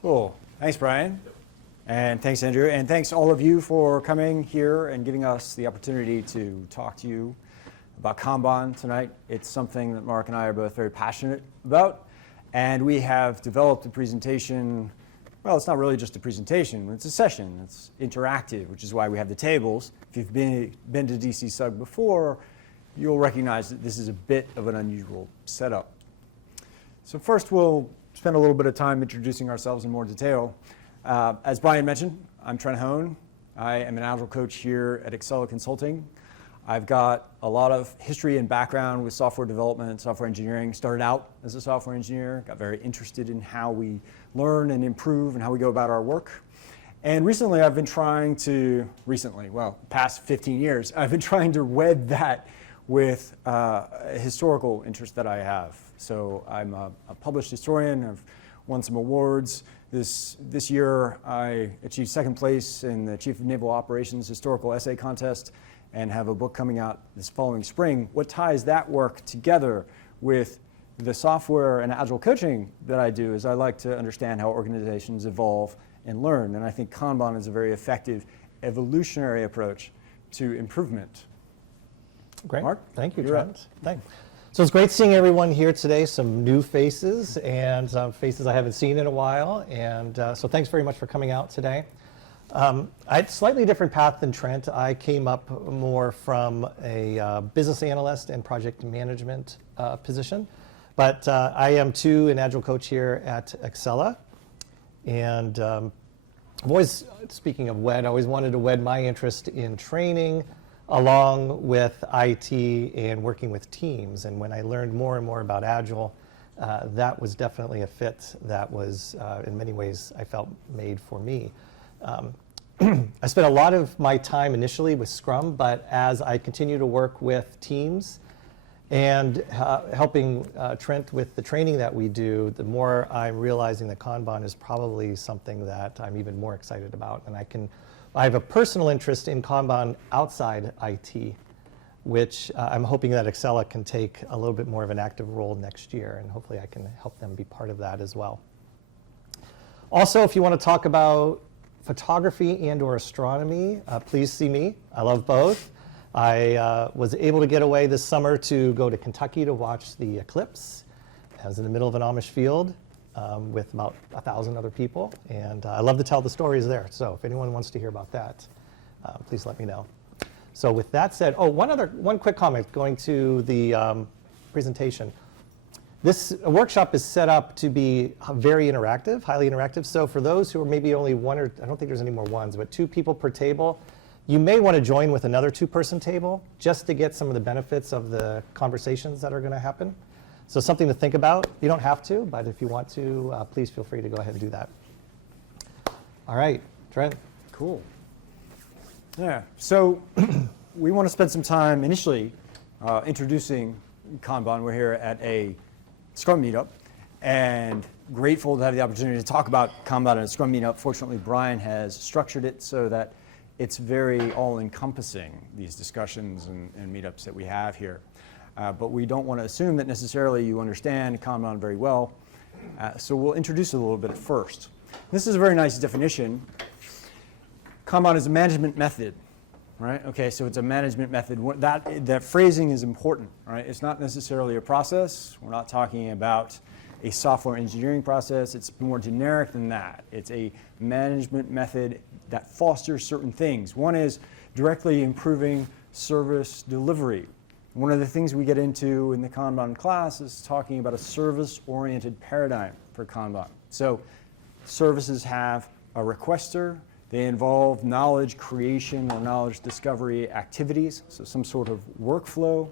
Cool. Thanks, Brian. And thanks, Andrew. And thanks all of you for coming here and giving us the opportunity to talk to you about Kanban tonight. It's something that Mark and I are both very passionate about. And we have developed a presentation. Well, it's not really just a presentation. It's a session. It's interactive, which is why we have the tables. If you've been to DCSUG before, you'll recognize that this is a bit of an unusual setup. So first, we'll spend a little bit of time introducing ourselves in more detail. As Brian mentioned, I'm Trent. I am an Agile coach here at Excella Consulting. I've got a lot of history and background with software development and software engineering. Started out as a software engineer, got very interested in how we learn and improve and how we go about our work. And recently I've been trying to, past 15 years, I've been trying to wed that with a historical interest that I have. So I'm a published historian. I've won some awards. This year I achieved second place in the Chief of Naval Operations Historical Essay Contest and have a book coming out this following spring. What ties that work together with the software and agile coaching that I do is I like to understand how organizations evolve and learn. And I think Kanban is a very effective evolutionary approach to improvement. Great. Mark? Thank you, Trent. Thanks. So it's great seeing everyone here today, some new faces and faces I haven't seen in a while. And so thanks very much for coming out today. I had a slightly different path than Trent. I came up more from a business analyst and project management position. But I am too an Agile coach here at Excella. And I've always, speaking of wed, I always wanted to wed my interest in training along with IT and working with teams. And when I learned more and more about Agile, that was definitely a fit that was, in many ways, I felt made for me. I spent a lot of my time initially with Scrum, but as I continue to work with teams and helping Trent with the training that we do, the more I'm realizing that Kanban is probably something that I'm even more excited about. And I have a personal interest in Kanban outside IT, which I'm hoping that Excella can take a little bit more of an active role next year, and hopefully I can help them be part of that as well. Also, if you want to talk about photography and or astronomy, please see me. I love both. I was able to get away this summer to go to Kentucky to watch the eclipse. I was in the middle of an Amish field with about 1,000 other people, and I love to tell the stories there. So if anyone wants to hear about that, please let me know. So with that said, one quick comment going to the presentation. This workshop is set up to be very interactive, highly interactive. So for those who are maybe only one or, I don't think there's any more ones, but 2 people per table, you may want to join with another 2-person table just to get some of the benefits of the conversations that are going to happen. So something to think about. You don't have to, but if you want to, please feel free to go ahead and do that. All right, Trent. Cool. Yeah, so we want to spend some time initially introducing Kanban. We're here at a Scrum meetup, and grateful to have the opportunity to talk about Kanban at a Scrum meetup. Fortunately, Brian has structured it so that it's very all-encompassing, these discussions and meetups that we have here. But we don't want to assume that necessarily you understand Kanban very well, so we'll introduce it a little bit at first. This is a very nice definition. Kanban is a management method. Right? Okay, so it's a management method. That phrasing is important, right? It's not necessarily a process. We're not talking about a software engineering process. It's more generic than that. It's a management method that fosters certain things. One is directly improving service delivery. One of the things we get into in the Kanban class is talking about a service-oriented paradigm for Kanban. So services have a requester. They involve knowledge creation or knowledge discovery activities, so some sort of workflow.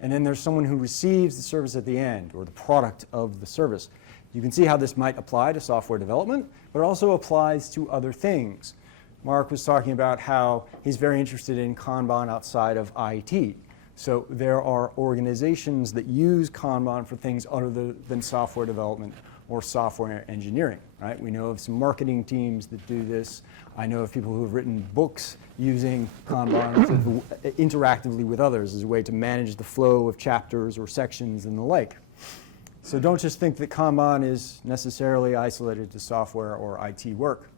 And then there's someone who receives the service at the end, or the product of the service. You can see how this might apply to software development, but it also applies to other things. Mark was talking about how he's very interested in Kanban outside of IT. So there are organizations that use Kanban for things other than software development or software engineering, right? We know of some marketing teams that do this. I know of people who have written books using Kanban interactively with others as a way to manage the flow of chapters or sections and the like. So don't just think that Kanban is necessarily isolated to software or IT work.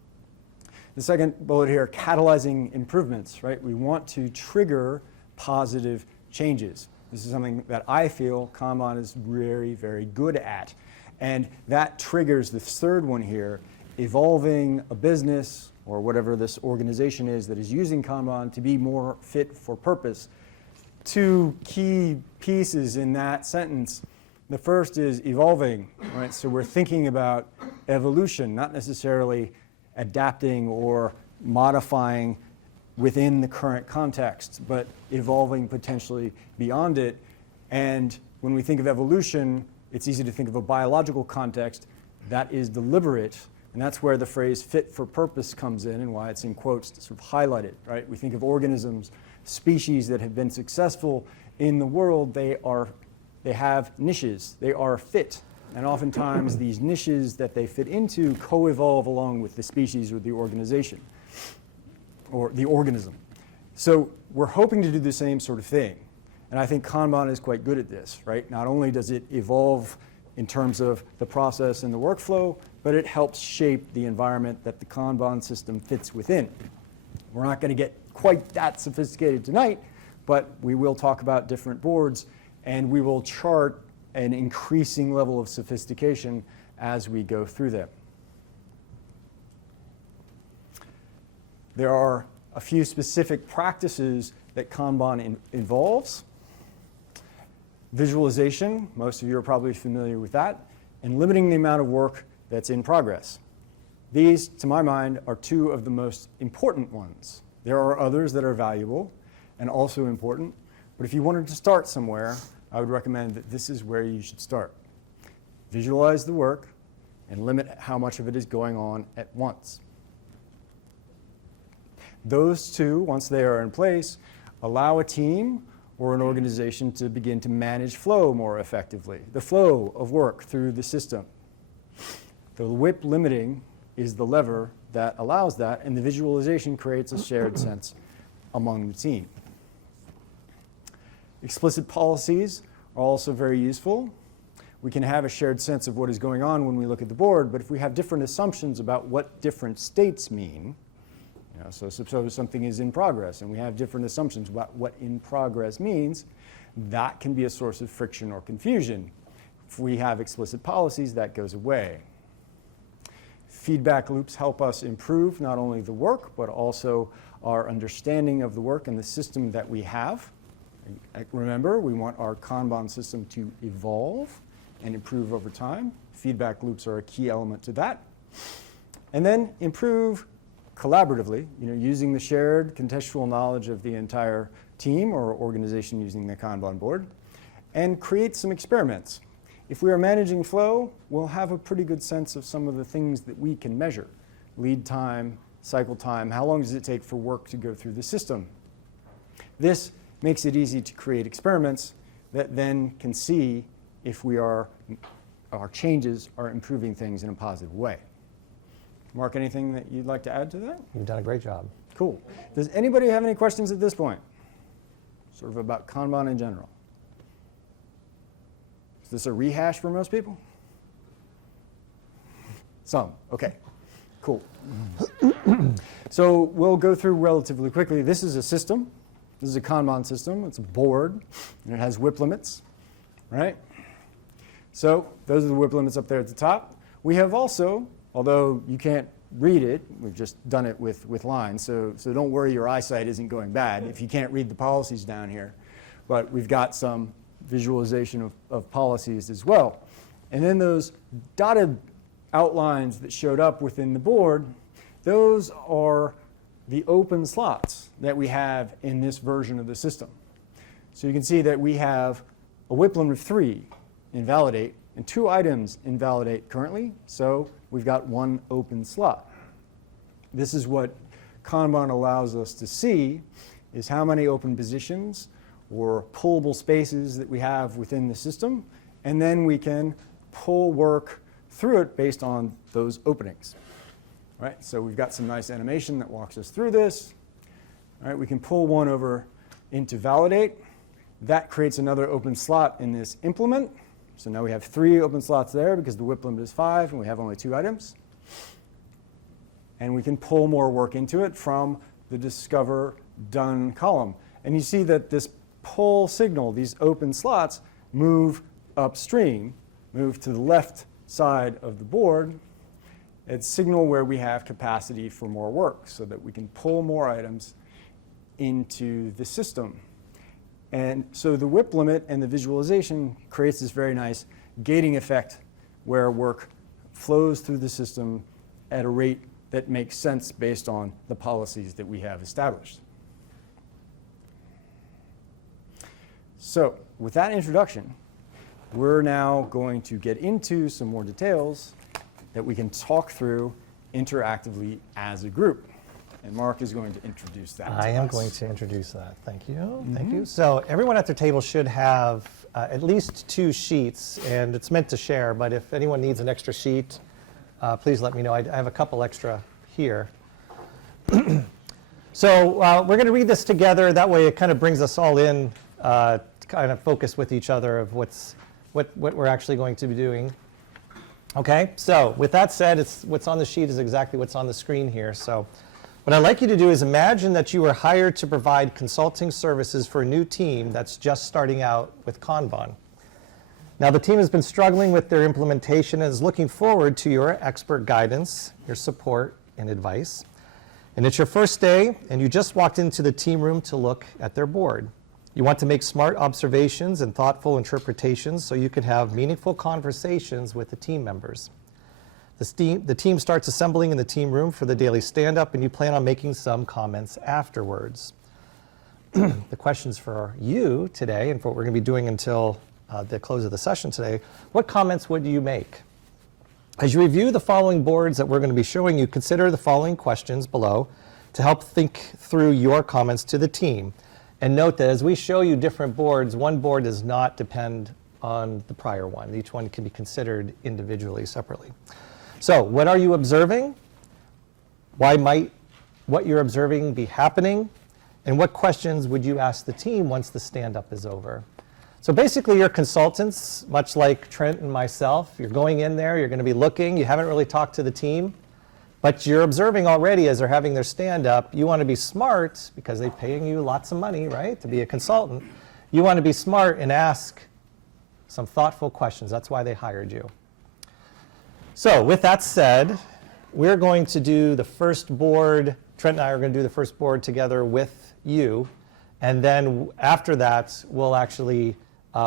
The second bullet here, catalyzing improvements, right? We want to trigger positive changes. This is something that I feel Kanban is very, very good at. And that triggers the third one here, evolving a business or whatever this organization is that is using Kanban to be more fit for purpose. Two key pieces in that sentence. The first is evolving, right? So we're thinking about evolution, not necessarily adapting or modifying within the current context, but evolving potentially beyond it. And when we think of evolution, it's easy to think of a biological context that is deliberate, and that's where the phrase fit for purpose comes in and why it's in quotes to sort of highlight it, right? We think of organisms, species that have been successful in the world, they have niches, they are fit. And oftentimes these niches that they fit into co-evolve along with the species or the organization or the organism. So we're hoping to do the same sort of thing. And I think Kanban is quite good at this, right? Not only does it evolve in terms of the process and the workflow, but it helps shape the environment that the Kanban system fits within. We're not going to get quite that sophisticated tonight, but we will talk about different boards and we will chart an increasing level of sophistication as we go through them. There are a few specific practices that Kanban involves. Visualization, most of you are probably familiar with that, and limiting the amount of work that's in progress. These, to my mind, are two of the most important ones. There are others that are valuable and also important, but if you wanted to start somewhere, I would recommend that this is where you should start. Visualize the work and limit how much of it is going on at once. Those two, once they are in place, allow a team or an organization to begin to manage flow more effectively, the flow of work through the system. The WIP limiting is the lever that allows that, and the visualization creates a shared sense among the team. Explicit policies are also very useful. We can have a shared sense of what is going on when we look at the board, but if we have different assumptions about what different states mean, so suppose something is in progress and we have different assumptions about what in progress means, that can be a source of friction or confusion. If we have explicit policies, that goes away. Feedback loops help us improve not only the work, but also our understanding of the work and the system that we have. Remember, we want our Kanban system to evolve and improve over time. Feedback loops are a key element to that. And then improve collaboratively, using the shared contextual knowledge of the entire team or organization using the Kanban board, and create some experiments. If we are managing flow, we'll have a pretty good sense of some of the things that we can measure. Lead time, cycle time, how long does it take for work to go through the system? This makes it easy to create experiments that then can see if our changes are improving things in a positive way. Mark, anything that you'd like to add to that? You've done a great job. Cool. Does anybody have any questions at this point? Sort of about Kanban in general. Is this a rehash for most people? Some. Okay. Cool. So we'll go through relatively quickly. This is a system. This is a Kanban system. It's a board, and it has WIP limits, right? So those are the WIP limits up there at the top. We have also, although you can't read it, we've just done it with lines, so don't worry your eyesight isn't going bad if you can't read the policies down here. But we've got some visualization of policies as well. And then those dotted outlines that showed up within the board, those are the open slots that we have in this version of the system. So you can see that we have a WIP limit of 3 in validate and 2 items in validate currently, so we've got 1 open slot. This is what Kanban allows us to see, is how many open positions or pullable spaces that we have within the system, and then we can pull work through it based on those openings. Right, so we've got some nice animation that walks us through this. All right, we can pull one over into validate. That creates another open slot in this implement. So now we have 3 open slots there because the WIP limit is 5 and we have only 2 items. And we can pull more work into it from the Discover Done column. And you see that this pull signal, these open slots, move upstream, move to the left side of the board. It's signal where we have capacity for more work so that we can pull more items into the system. And so the WIP limit and the visualization creates this very nice gating effect where work flows through the system at a rate that makes sense based on the policies that we have established. So with that introduction, we're now going to get into some more details that we can talk through interactively as a group. And Mark is going to introduce that. I am going to introduce that. Thank you. Thank you. So everyone at their table should have at least 2 sheets, and it's meant to share, but if anyone needs an extra sheet, please let me know. I have a couple extra here. So we're going to read this together. That way it kind of brings us all in, kind of focus with each other of what we're actually going to be doing. Okay, so with that said, what's on the sheet is exactly what's on the screen here. So what I'd like you to do is imagine that you were hired to provide consulting services for a new team that's just starting out with Kanban. Now, the team has been struggling with their implementation and is looking forward to your expert guidance, your support, and advice. And it's your first day, and you just walked into the team room to look at their board. You want to make smart observations and thoughtful interpretations so you can have meaningful conversations with the team members. The team starts assembling in the team room for the daily stand-up, and you plan on making some comments afterwards. The questions for you today, and for what we're going to be doing until the close of the session today, what comments would you make? As you review the following boards that we're going to be showing you, consider the following questions below to help think through your comments to the team. And note that as we show you different boards, one board does not depend on the prior one. Each one can be considered individually, separately. So what are you observing? Why might what you're observing be happening? And what questions would you ask the team once the stand-up is over? So basically, you're consultants, much like Trent and myself. You're going in there, you're going to be looking. You haven't really talked to the team, but you're observing already as they're having their stand-up. You want to be smart because they're paying you lots of money, right, to be a consultant. You want to be smart and ask some thoughtful questions. That's why they hired you. So with that said, we're going to do the first board. Trent and I are going to do the first board together with you. And then after that, we'll actually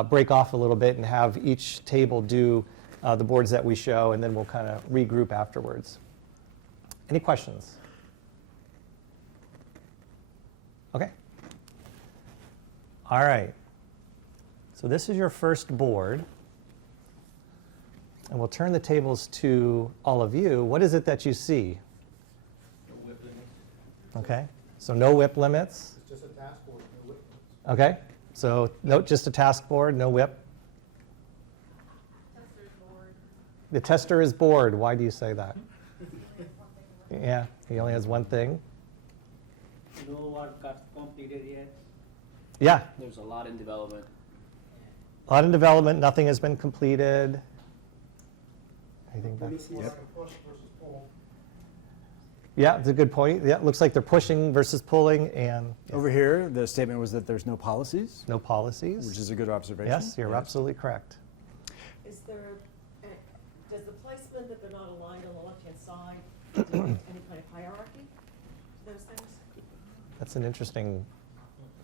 break off a little bit and have each table do the boards that we show, and then we'll kind of regroup afterwards. Any questions? Okay. All right. So this is your first board. And we'll turn the tables to all of you. What is it that you see? No whip limits. Okay. So no whip limits. It's just a task board, no whip limits. Okay. So no, just a task board, no whip. Tester's board. The tester is bored. Why do you say that? Yeah, he only has one thing. No work got completed yet. Yeah, There's a lot in development. a lot in development. Nothing has been completed. Anything back? More like a push versus pull. Yeah, it's a good point. Yeah, it looks like they're pushing versus pulling, and yeah, Over here, the statement was that there's no policies, no policies. which is a good observation. Yes, you're absolutely correct. Is there, does the placement that they're not aligned on the left-hand side depict any kind of hierarchy to those things? That's an interesting.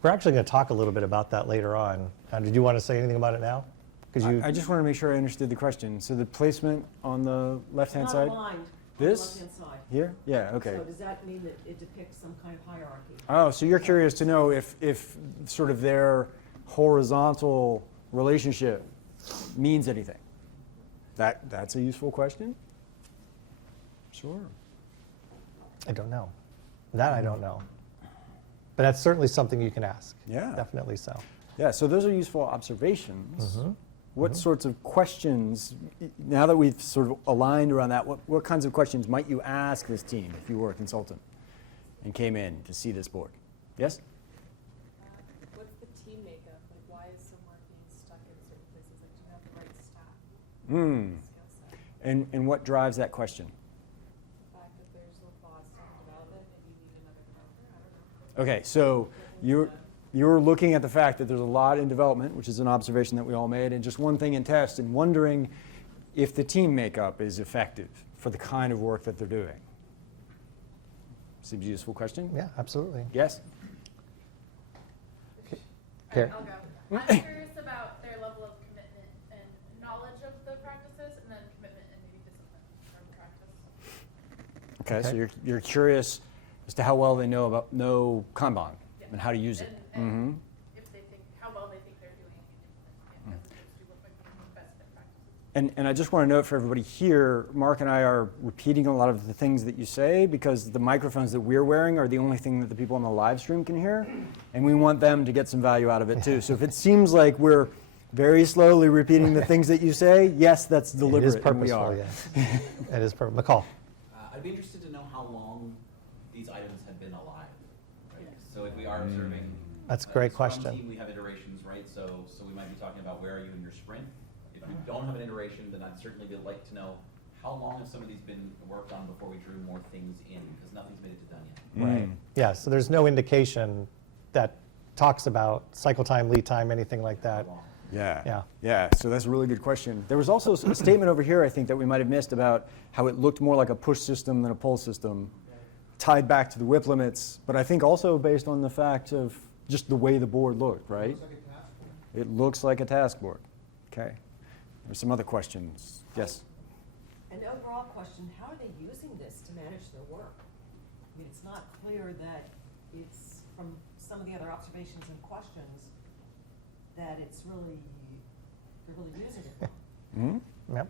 We're actually going to talk a little bit about that later on. Did you want to say anything about it now? Because you. I just want to make sure I understood the question. So the placement on the left-hand side? Not aligned on This? the left-hand side. Here? Yeah, okay. So does that mean that it depicts some kind of hierarchy? Oh, so you're curious to know if sort of their horizontal relationship means anything. That's a useful question? Sure. I don't know. That I don't know. But that's certainly something you can ask. Yeah. Definitely so. Yeah, so those are useful observations. What sorts of questions, now that we've sort of aligned around that, what kinds of questions might you ask this team if you were a consultant and came in to see this board? Yes? What's the team makeup? Like, why is some work being stuck in certain places? Like, do you have the right staff Hmm. skill set. And what drives that question? The fact that there's lots of development, maybe you need another developer, I don't know. Okay, so you're looking at the fact that there's a lot in development, which is an observation that we all made, and just one thing in test, and wondering if the team makeup is effective for the kind of work that they're doing. Seems a useful question. Yeah, absolutely. Yes? Here. I'll go. I'm curious about their level of commitment and knowledge of the practices, and then commitment and maybe discipline from practice. Okay, so Okay. you're curious as to how well they know Kanban Yeah. and how to use it. And if they think how well they think they're doing it, as opposed to what might be best in practices. And I just want to note for everybody here, Mark and I are repeating a lot of the things that you say because the microphones that we're wearing are the only thing that the people on the live stream can hear, and we want them to get some value out of it too. So if it seems like we're very slowly repeating the things that you say, yes, that's deliberate. It is and we purposeful, are. yes. It is purposeful. McCall. I'd be interested to know how long these items have been alive. Right? So if we are observing. That's a great Scrum question. team, we have iterations, right? So we might be talking about where are you in your sprint. If we don't have an iteration, then I'd certainly like to know how long have some of these been worked on before we drew more things in, because nothing's made it to done yet. Right. Yeah, so there's no indication that talks about cycle time, lead time, anything like that. How long? Yeah. So that's a really good question. There was also a statement over here, I think, that we might have missed about how it looked more like a push system than a pull system, tied back to the whip limits, but I think also based on the fact of just the way the board looked, right? Looks like a task force. It looks like a task board. Okay. There's some other questions. Yes. An overall question, how are they using this to manage their work? I mean, it's not clear that it's, from some of the other observations and questions, that it's really, they're really using it well. Hmm? Yep.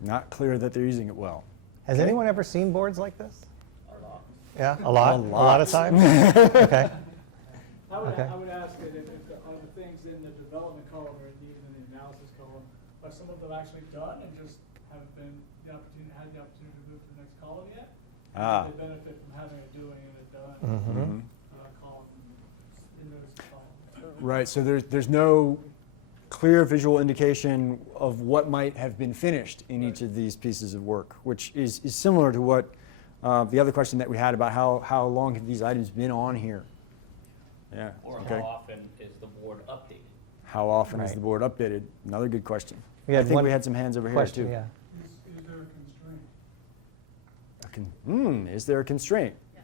Not clear that they're using it well. Has anyone ever seen boards like this? A lot. Yeah, a lot? A A lot of lot. times? Okay. Okay. I would ask that if are the things in the development column or even in the analysis column, are some of them actually done and just haven't been had the opportunity to move to the next column yet? Ah. They benefit from having a doing and a done Mhm. column in those columns. Right, so there's no clear visual indication of what might have been finished in each of these pieces of work, which is similar to what the other question that we had about how long have these items been on here. Yeah. Or okay. how often is the board updated? How often is Right. the board updated? Another good question. We I had think one we had some hands over Question, here too. yeah. Is there a constraint? Is there a constraint? Yeah.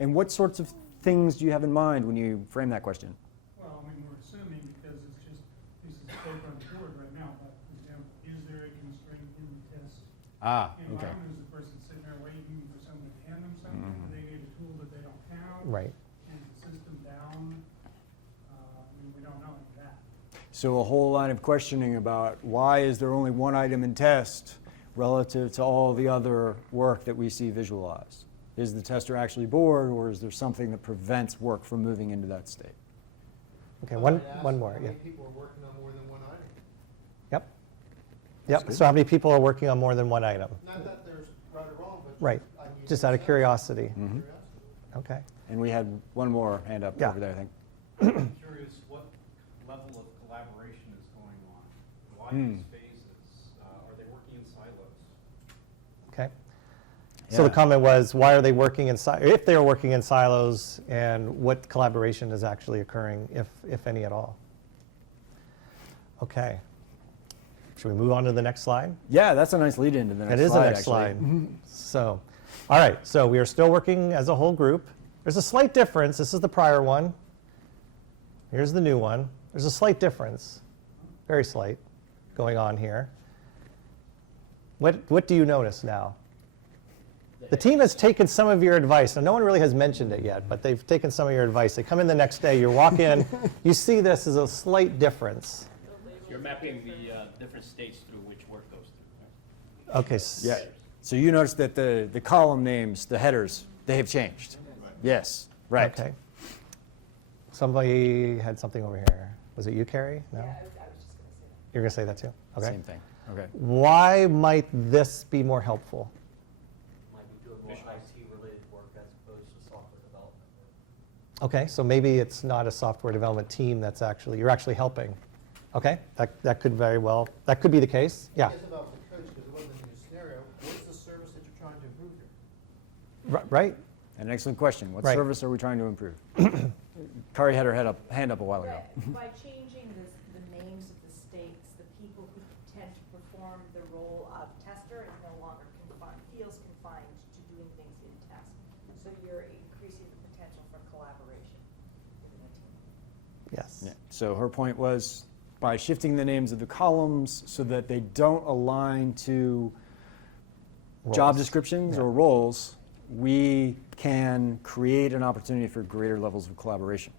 And what sorts of things do you have in mind when you frame that question? Well, I mean, we're assuming because it's just pieces of paper on the board right now, but for example, is there a constraint in the test Ah, okay. environment? Is the person sitting there waiting for someone to hand them something? Mhm. Do they need a tool that they don't have? Right. Is the system down? I mean, we don't know any of that. So a whole line of questioning about why is there only one item in test relative to all the other work that we see visualized? Is the tester actually bored, or is there something that prevents work from moving into that state? Okay, one more, yeah. people are working on more than one item? Yep. That's Yep, good. so how many people are working on more than one item? Not that there's right or wrong, but. Right, just out of curiosity. Mhm. Okay. And we had one more hand up Yeah. over there, I think. I'm curious what level of collaboration is going on? Why these phases? Are they working in silos? Okay. So the Yeah. comment was, why are they working in if they're working in silos, and what collaboration is actually occurring, if any at all? Okay. Should we move on to the next slide? Yeah, that's a nice lead into the next That is slide, the next actually. slide. So, all right, so we are still working as a whole group. There's a slight difference. This is the prior one. Here's the new one. There's a slight difference, very slight, going on here. What do you notice now? The team has taken some of your advice. Now, no one really has mentioned it yet, but they've taken some of your advice. They come in the next day, you walk in, you see this as a slight difference. You're mapping the different states through which work goes through, right? Okay, Yeah. So you noticed that the column names, the headers, they have changed. Yes, right. Okay. Somebody had something over here. Was it you, Carrie? No? Yeah, I was just gonna say that. You're going to say that too? Okay. Same thing. Okay. Why might this be more helpful? Might be doing more IT-related work as opposed to software development work. Okay, so maybe it's not a software development team that's you're actually helping Okay, that could very well, that could be the case, yeah. I guess if I was a coach, because it wasn't a new scenario, what's the service that you're trying to improve here? Right, An excellent question. What Right. service are we trying to improve? Kari had her hand up a while ago. By changing the names of the states, the people who tend to perform the role of tester is no longer feels confined to doing things in test. So you're increasing the potential for collaboration within a team. yes. Yeah. So her point was by shifting the names of the columns so that they don't align to job Roles. descriptions Yeah. or roles, we can create an opportunity for greater levels of collaboration.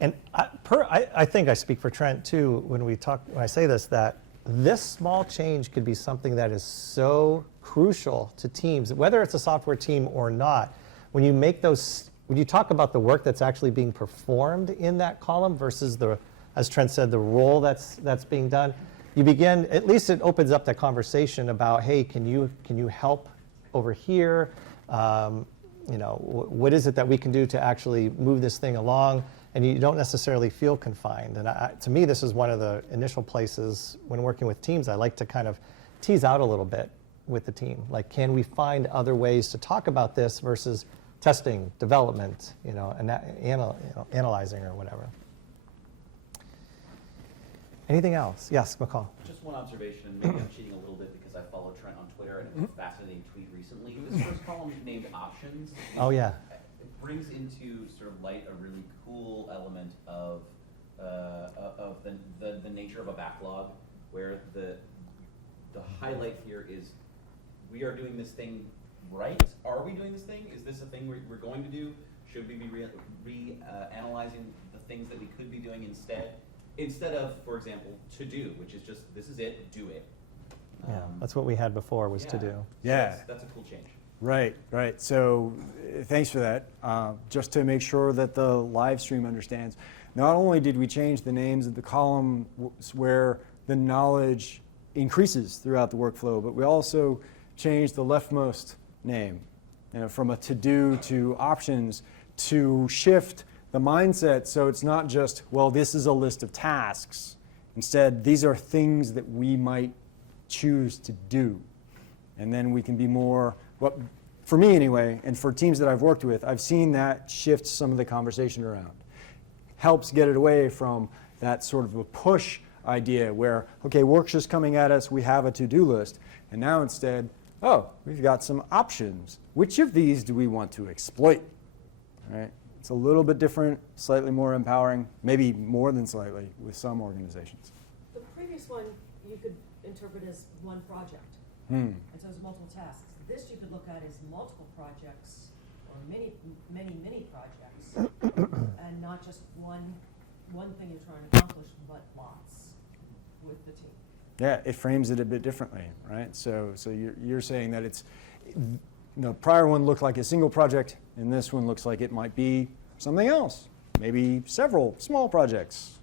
And I think I speak for Trent too when I say this, that this small change could be something that is so crucial to teams, whether it's a software team or not. When you talk about the work that's actually being performed in that column versus as Trent said, the role that's being done, you begin, at least it opens up that conversation about, hey, can you help over here? What is it that we can do to actually move this thing along? And you don't necessarily feel confined. And to me, this is one of the initial places when working with teams, I like to kind of tease out a little bit with the team. Like, can we find other ways to talk about this versus testing, development, analyzing or whatever. Anything else? Yes, McCall. Just one observation, and maybe I'm cheating a little bit because I follow Trent on Twitter, and it was a fascinating tweet recently. This first column named options. Oh, yeah. It brings into sort of light a really cool element of the nature of a backlog, where the highlight here is, we are doing this thing right. Are we doing this thing? Is this a thing we're going to do? Should we be analyzing the things that we could be doing instead of, for example, to do, which is just, this is it, do it. Yeah, that's what we had before was to Yeah. do. So Yeah. That's a cool change. Right. So thanks for that. Just to make sure that the live stream understands, not only did we change the names of the column where the knowledge increases throughout the workflow, but we also changed the leftmost name, from a to-do to options, to shift the mindset so it's not just, well, this is a list of tasks. Instead, these are things that we might choose to do. And then we can be more, for me anyway, and for teams that I've worked with, I've seen that shift some of the conversation around. Helps get it away from that sort of a push idea where, okay, work's just coming at us, we have a to-do list, and now instead, oh, we've got some options. Which of these do we want to exploit? All right? It's a little bit different, slightly more empowering, maybe more than slightly with some organizations. The previous one, you could interpret as one project. Hmm. And so it's multiple tasks. This you could look at as multiple projects, or many projects, and not just one thing you're trying to accomplish, but lots with the team. Yeah, it frames it a bit differently, right? So you're saying that the prior one looked like a single project, and this one looks like it might be something else. Maybe several small projects,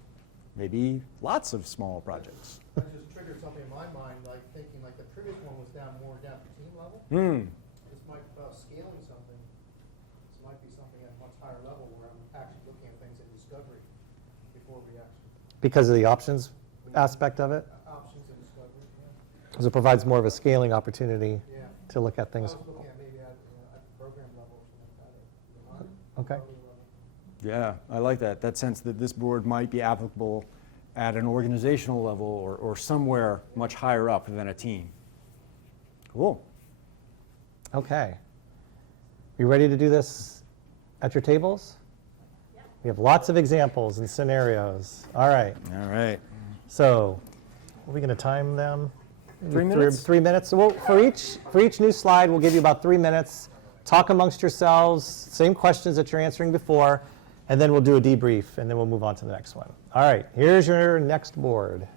maybe lots of small projects. That just triggered something in my mind, like thinking like the previous one was more down to team level. This might be about scaling something. This might be something at a much higher level where I'm actually looking at things in discovery before reaction. Because of the options aspect of it? Options and discovery, yeah. Because it provides more of a scaling opportunity Yeah. to look at I things. was looking at maybe at the program level or something like that. Or Okay. level. Yeah, I like that. That sense that this board might be applicable at an organizational level or somewhere much higher up than a team. Cool. Okay. You ready to do this at your tables? Yeah. We have lots of examples and scenarios. All right. All right. So, are we going to time them? 3 minutes? 3 minutes. So for each new slide, we'll give you about 3 minutes. Talk amongst yourselves, same questions that you're answering before, and then we'll do a debrief, and then we'll move on to the next one. All right, here's your next board.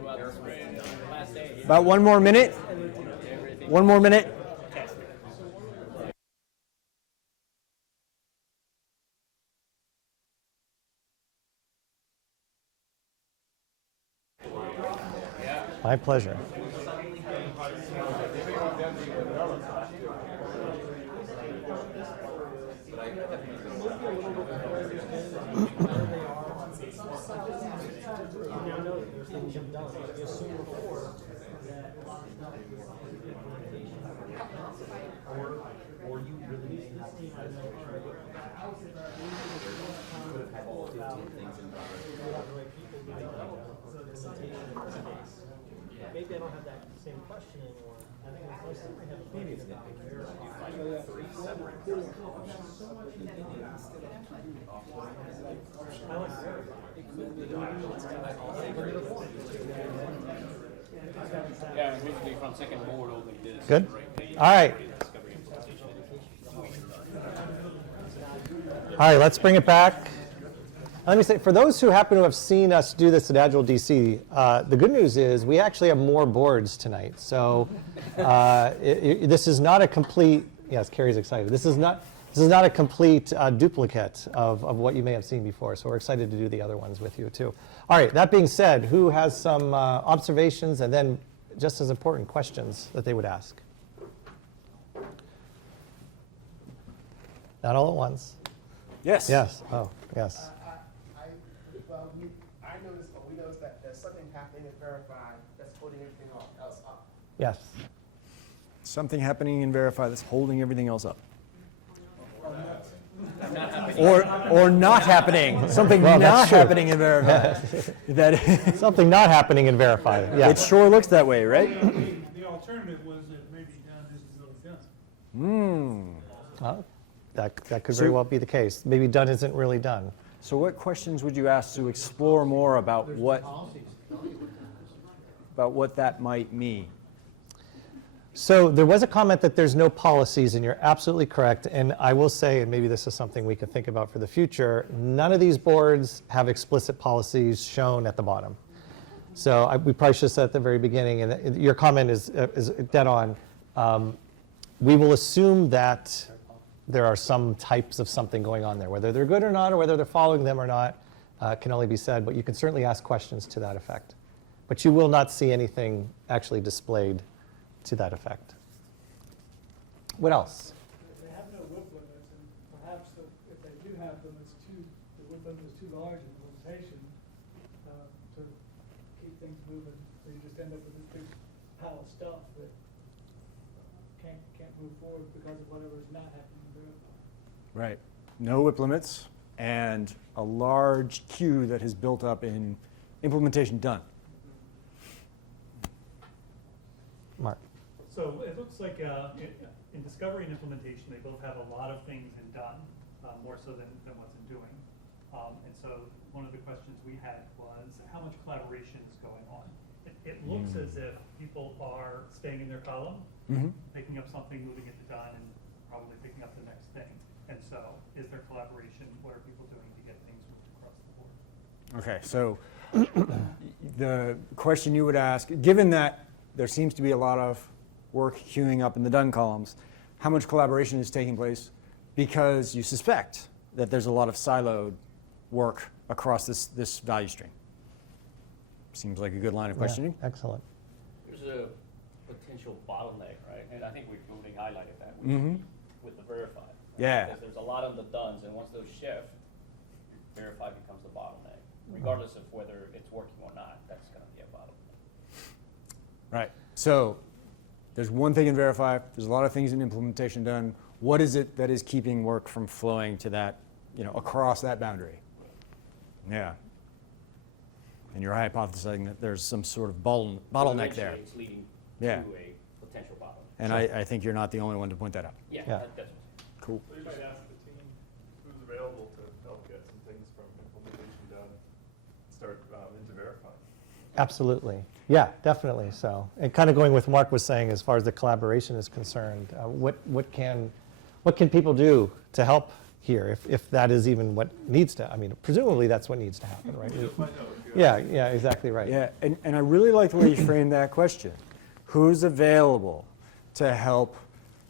throughout the spring, last day. About 1 more minute. 1 more minute. My pleasure. Maybe I don't have that same question anymore. I think I certainly have a maybe it's Yeah, originally from second board over this. Good. All right. All right, let's bring it back. Let me say, for those who happen to have seen us do this at Agile DC, the good news is we actually have more boards tonight. So this is not a complete, yes, Carrie's excited. This is not a complete duplicate of what you may have seen before. So we're excited to do the other ones with you too. All right, that being said, who has some observations and then just as important questions that they would ask? Not all at once. Yes. Yes. Oh, yes. I noticed, or we noticed that there's something happening at Verify that's holding everything else up. Yes. Something happening in Verify that's holding everything else up. Not Or not happening. Something Well, not that's true. happening in Verify. That Something not happening in Verify. Yeah. it sure looks that way, right? The alternative was that maybe done isn't really done. Well, that could very well be the case. Maybe done isn't really done. So what questions would you ask to explore more about what that might mean? So there was a comment that there's no policies, and you're absolutely correct. And I will say, and maybe this is something we could think about for the future, none of these boards have explicit policies shown at the bottom. So we probably should have said at the very beginning, and your comment is dead on. We will assume that there are some types of something going on there. Whether they're good or not, or whether they're following them or not, can only be said, but you can certainly ask questions to that effect. But you will not see anything actually displayed to that effect. What else? They have no whip limits, and perhaps if they do have them, the whip limit is too large in implementation to keep things moving. So you just end up with this big pile of stuff that can't move forward because of whatever is not happening in Verify. Right. No whip limits and a large queue that has built up in implementation done. Mark. So it looks like in discovery and implementation, they both have a lot of things in done, more so than what's in doing. And so one of the questions we had was how much collaboration is going on? It looks as if people are staying in their column, picking up something, moving it to done, and probably picking up the next thing. And so is there collaboration? What are people doing to get things moved across the board? Okay, so the question you would ask, given that there seems to be a lot of work queuing up in the done columns, how much collaboration is taking place? Because you suspect that there's a lot of siloed work across this value stream. Seems like a good line of questioning. Yeah, excellent. There's a potential bottleneck, right? And I think we already highlighted that with the Verify. Right? Yeah. Because there's a lot of the dones, and once those shift, Verify becomes the bottleneck. Regardless of whether it's working or not, that's going to be a bottleneck. Right. So there's one thing in Verify, there's a lot of things in implementation done. What is it that is keeping work from flowing to that, across that boundary? Yeah. And you're hypothesizing that there's some sort of bottleneck there. It's leading Yeah. to a potential bottleneck. And I think you're not the only one to point that out. Yeah, Yeah. That's Cool. So you might ask the team who's available to help get some things from implementation done, start into Verify. Absolutely. Yeah, definitely so. And kind of going with Mark was saying as far as the collaboration is concerned, what can people do to help here, if that is even what needs to, I mean, presumably that's what needs to happen, right? Yeah, yeah, exactly right. Yeah, and I really like the way you framed that question. Who's available to help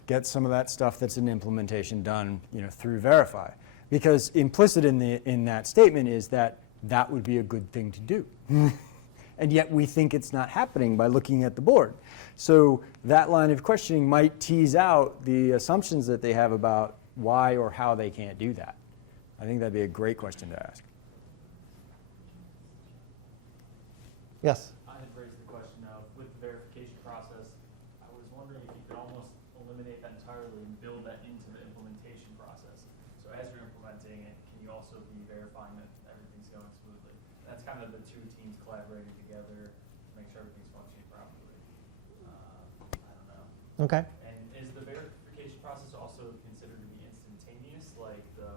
get some of that stuff that's in implementation done, through Verify? Because implicit in that statement is that that would be a good thing to do. And yet we think it's not happening by looking at the board. So that line of questioning might tease out the assumptions that they have about why or how they can't do that. I think that'd be a great question to ask. Yes? I had raised the question of, with the verification process, I was wondering if you could almost eliminate that entirely and build that into the implementation process. So as you're implementing it, can you also be verifying that everything's going smoothly? That's kind of the two teams collaborating together to make sure everything's functioning properly. I don't know. Okay. And is the verification process also considered to be instantaneous, like the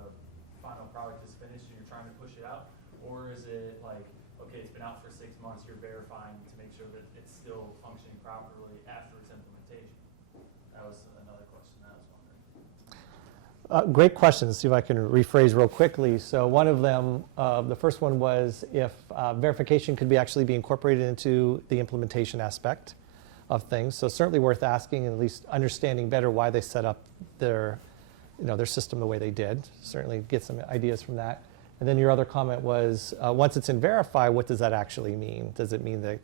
final product is finished and you're trying to push it out? Or is it like, okay, it's been out for 6 months, you're verifying to make sure that it's still functioning properly after its implementation? That was another question I was wondering. Great questions. See if I can rephrase real quickly. So one of them, the first one was if verification could actually be incorporated into the implementation aspect of things. So certainly worth asking and at least understanding better why they set up their system the way they did. Certainly get some ideas from that. And then your other comment was, once it's in Verify, what does that actually mean? Does it mean that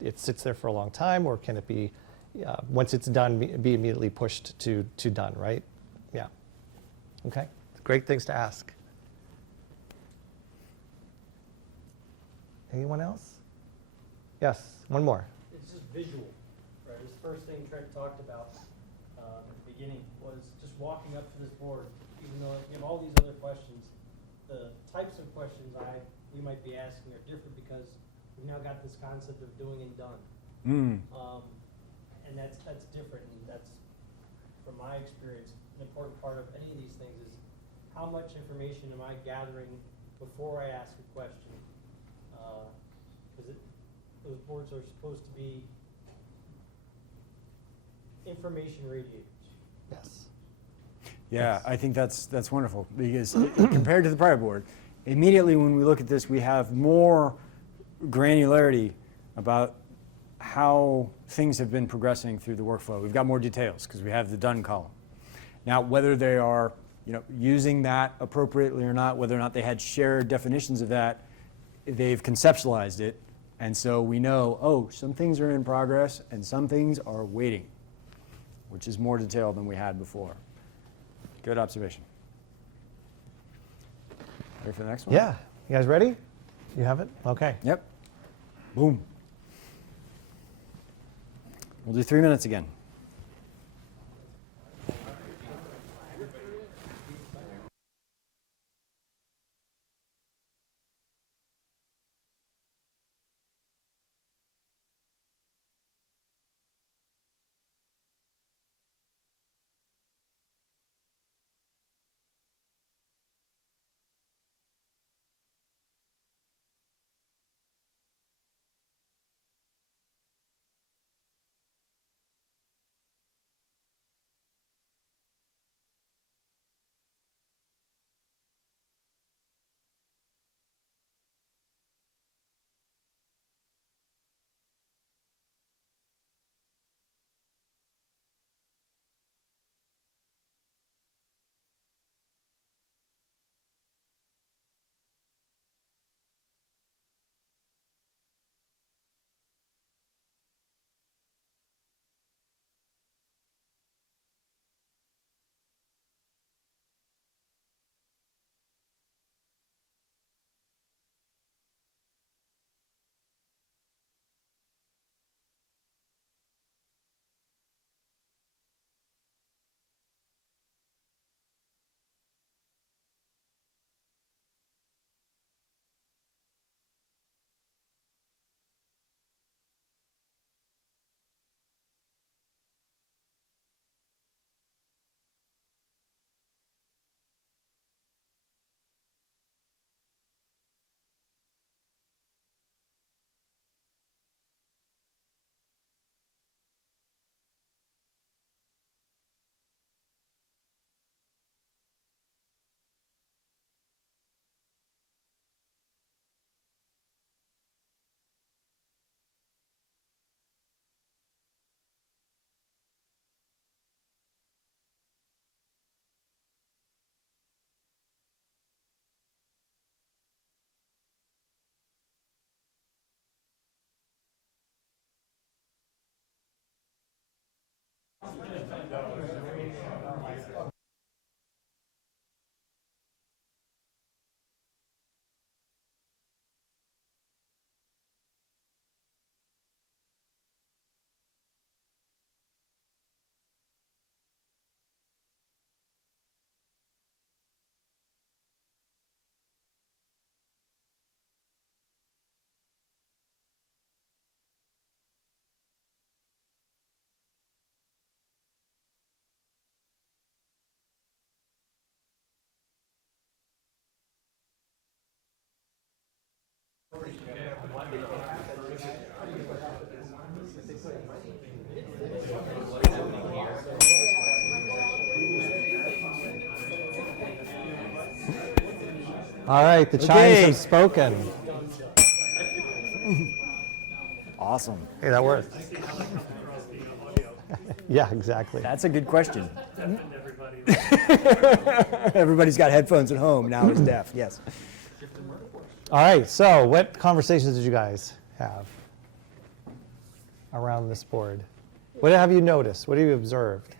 it sits there for a long time, or can it be, once it's done, be immediately pushed to done, right? Yeah. Okay. Great things to ask. Anyone else? Yes, one more. It's just visual, right? It was the first thing Trent talked about at the beginning, was just walking up to this board, even though you have all these other questions. The types of questions we might be asking are different because we've now got this concept of doing and done. And that's different, and that's, from my experience, an important part of any of these things is how much information am I gathering before I ask a question? Because those boards are supposed to be information radiators. Yes. Yeah, I think that's wonderful, because compared to the prior board, immediately when we look at this, we have more granularity about how things have been progressing through the workflow. We've got more details because we have the done column. Now, whether they are using that appropriately or not, whether or not they had shared definitions of that, they've conceptualized it, and so we know, oh, some things are in progress and some things are waiting, which is more detail than we had before. Good observation. Ready for the next one? Yeah. You guys ready? You have it? Okay. Yep. Boom. We'll do 3 minutes again. All right, the chimes Okay. have spoken. Awesome. Hey, that worked. I see how that comes across the audio. Yeah, exactly. That's a good question. Deafened everybody. Everybody's got headphones at home, now is deaf, yes. All right, so what conversations did you guys have around this board? What have you noticed? What have you observed?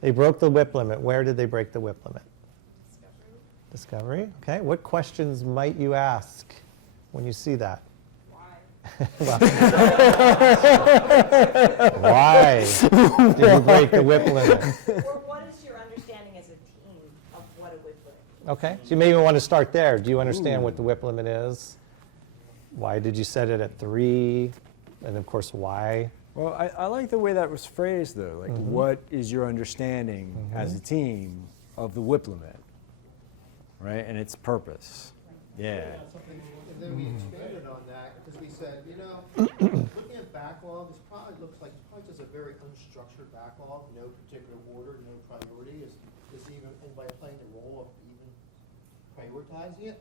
They broke the whip limit. Where did they break the whip limit? Discovery. Okay. What questions might you ask when you see that? Why did you break the whip limit? Or what is your understanding as a team of what a whip limit is? Okay. So you may even want to start there. Do you understand what the whip limit is? Why did you set it at 3? And of course, why? Well, I like the way that was phrased, though. Like, what is your understanding as a team of the whip limit, right? And its purpose. Yeah. And then we expanded on that, because we said, looking at backlog, this probably looks like just a very unstructured backlog, no particular order, no priority, is even anybody playing the role of even prioritizing it.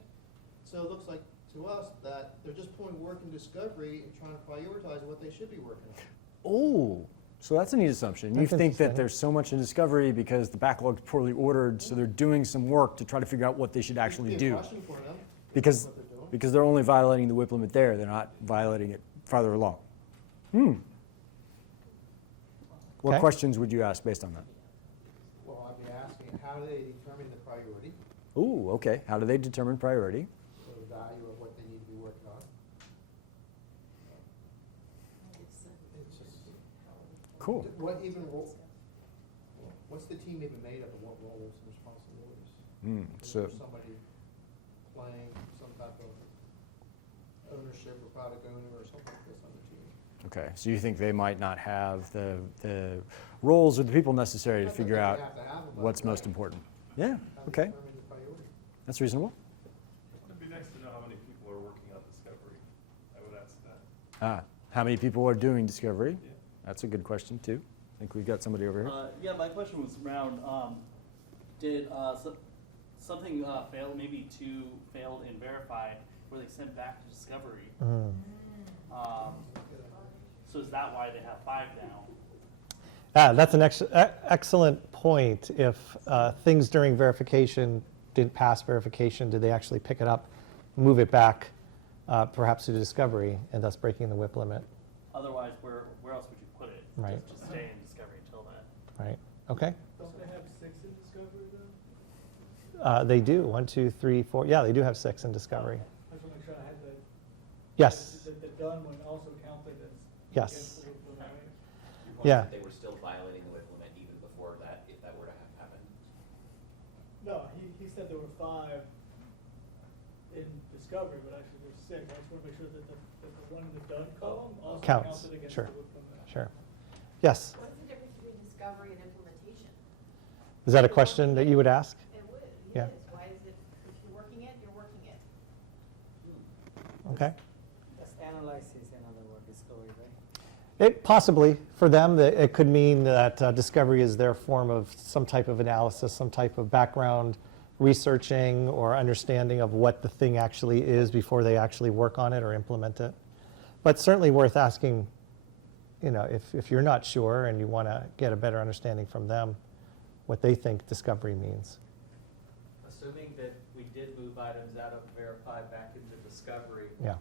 So it looks like to us that they're just pulling work and discovery and trying to prioritize what they should be working on. Oh, so that's a neat assumption. You That's think that interesting. there's so much in discovery because the backlog's poorly ordered, so they're doing some work to try to figure out what they should actually Be a do. question for them, Because what they're doing. because they're only violating the whip limit there, they're not violating it farther along. What Okay. questions would you ask based on that? Well, I'd be asking, how do they determine the priority, Ooh, okay. How do they determine priority? so the value of what they need to be working on? It's just, Cool. what's the team even made of, and what roles and responsibilities? Is So, there somebody playing some type of ownership or product owner or something like this on the team? okay. So you think they might not have the roles or the people necessary to Not that figure they out have to have them, but what's most right. important? Yeah. How to Okay. determine the priority. That's reasonable. It'd be nice to know how many people are working on discovery. I would ask that. How many people are doing discovery? Yeah. That's a good question too. I think we've got somebody over here. Yeah, my question was around, did something fail, maybe 2 failed in verify, were they sent back to discovery? So is that why they have 5 now? That's an excellent point. If things during verification didn't pass verification, did they actually pick it up, move it back, perhaps to discovery, and thus breaking the whip limit? Otherwise, where else would you put it? Right. Just stay in discovery until then. Right. Okay. Don't they have 6 in Discovery though? They do. 1, 2, 3, 4. Yeah, they do have 6 in discovery. I just want to make sure I had the, Yes. the done one also counted as. Yes. against the whip limit, right? Your point Yeah. is that they were still violating the whip limit even before that, if that were to have happened. No, he said there were 5 in Discovery, but actually there's 6. I just want to make sure that the one in the done column also Counts. counted against Sure. the whip limit. Sure. Yes. What's the difference between discovery and implementation? Is that a question that you would ask? It would, Yeah. it is. Why is it, if you're working it, you're working it. Okay. Just analysis, in other words, discovery, right? It possibly for them it could mean that discovery is their form of some type of analysis, some type of background researching or understanding of what the thing actually is before they actually work on it or implement it. But certainly worth asking, if you're not sure and you want to get a better understanding from them, what they think discovery means. Assuming that we did move items out of verify back into discovery, Yeah.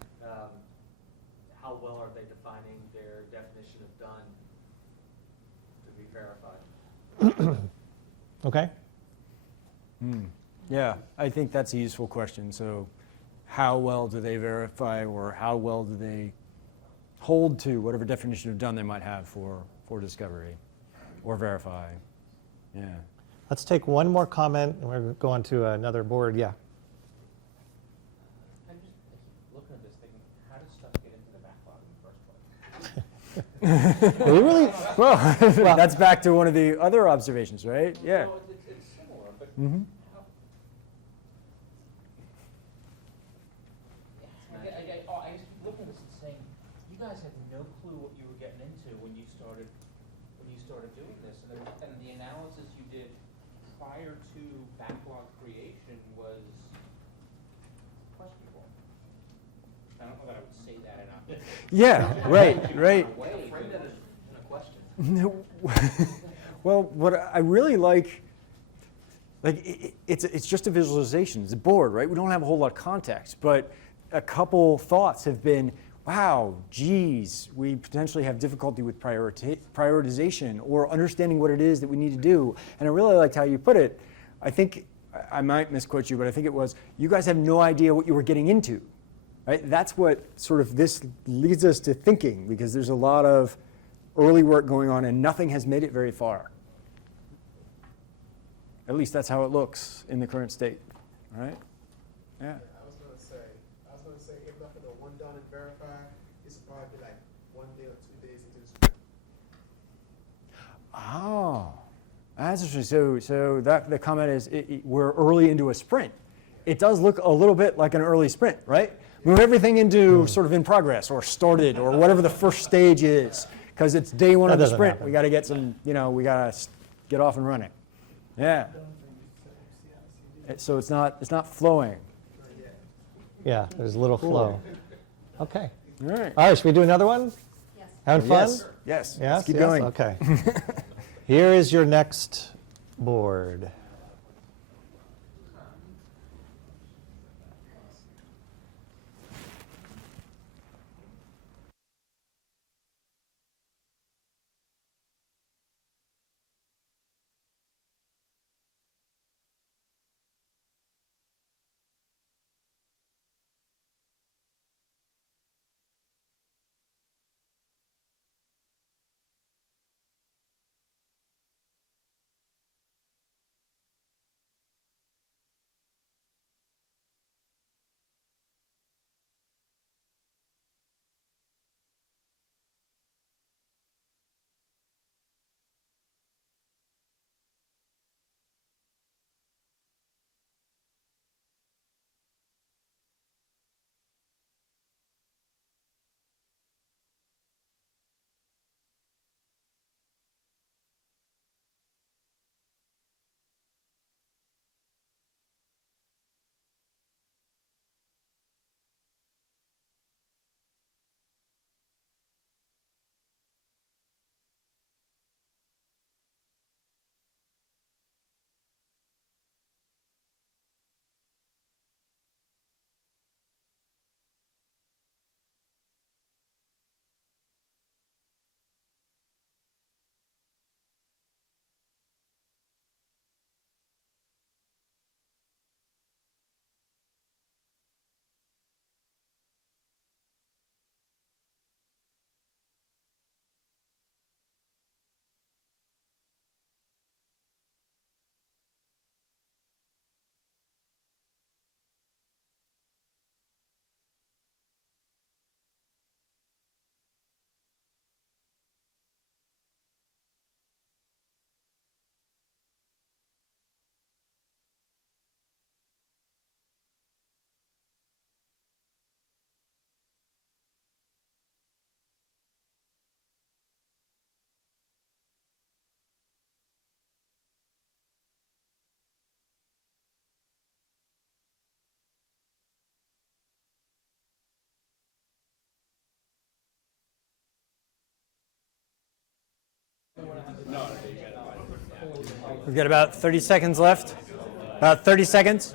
how well are they defining their definition of done to be verified? Okay. Yeah, I think that's a useful question. So how well do they verify, or how well do they hold to whatever definition of done they might have for discovery or verify? Yeah. Let's take one more comment and we're going to go on to another board. Yeah. I'm just looking at this thinking, how does stuff get into the backlog in the first place? We really, Well, that's back to one of the other observations, right? Yeah. No, it's similar, but Mm-hmm. I just keep looking at this and saying, you guys had no clue what you were getting into when you started doing this, and the analysis you did prior to backlog creation was Yeah, right. A friend and a question. Well, what I really like it's just a visualization. It's a board, right? We don't have a whole lot of context, but a couple thoughts have been, wow, geez, we potentially have difficulty with prioritization or understanding what it is that we need to do. And I really liked how you put it. I think, I might misquote you, but I think it was, you guys have no idea what you were getting into, right? That's what sort of this leads us to thinking, because there's a lot of early work going on and nothing has made it very far. At least that's how it looks in the current state, right? Yeah. I was gonna say, if nothing but one done and verified, it's probably like 1 day or 2 days into the sprint. Oh, that's interesting. So that the comment is we're early into a sprint. It does look a little bit like an early sprint, right? Move everything into sort of in progress or started or whatever the first stage is, because it's day one of the sprint. Happen. We got to get some, we got to get off and running. Yeah. So it's not flowing. Yeah, there's a little flow. Okay. All right. All right, should we do another one? Yes. Having fun? Yes. Yes. Yes, Let's keep yes? going. Okay. Here is your next board. We've got about 30 seconds left. About 30 seconds.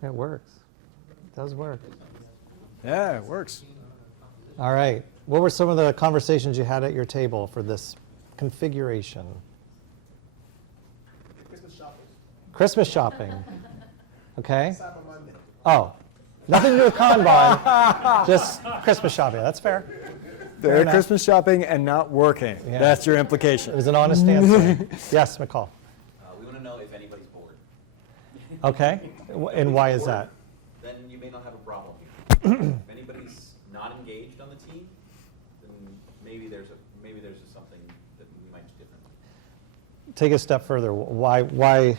It works. It does work. Yeah, it works. All right. What were some of the conversations you had at your table for this configuration? Christmas shopping. Christmas shopping. Okay. Cyber Monday. Oh, nothing to do with Kanban, just Christmas shopping. That's fair. They're enough. Christmas shopping and not working. Yeah. That's your implication. It was an honest answer. Yes, McCall. We want to know if anybody's bored. Okay, and why is that? Then you may not have a problem here. If anybody's not engaged on the team, then maybe there's just something that we might do differently. Take a step further. Why?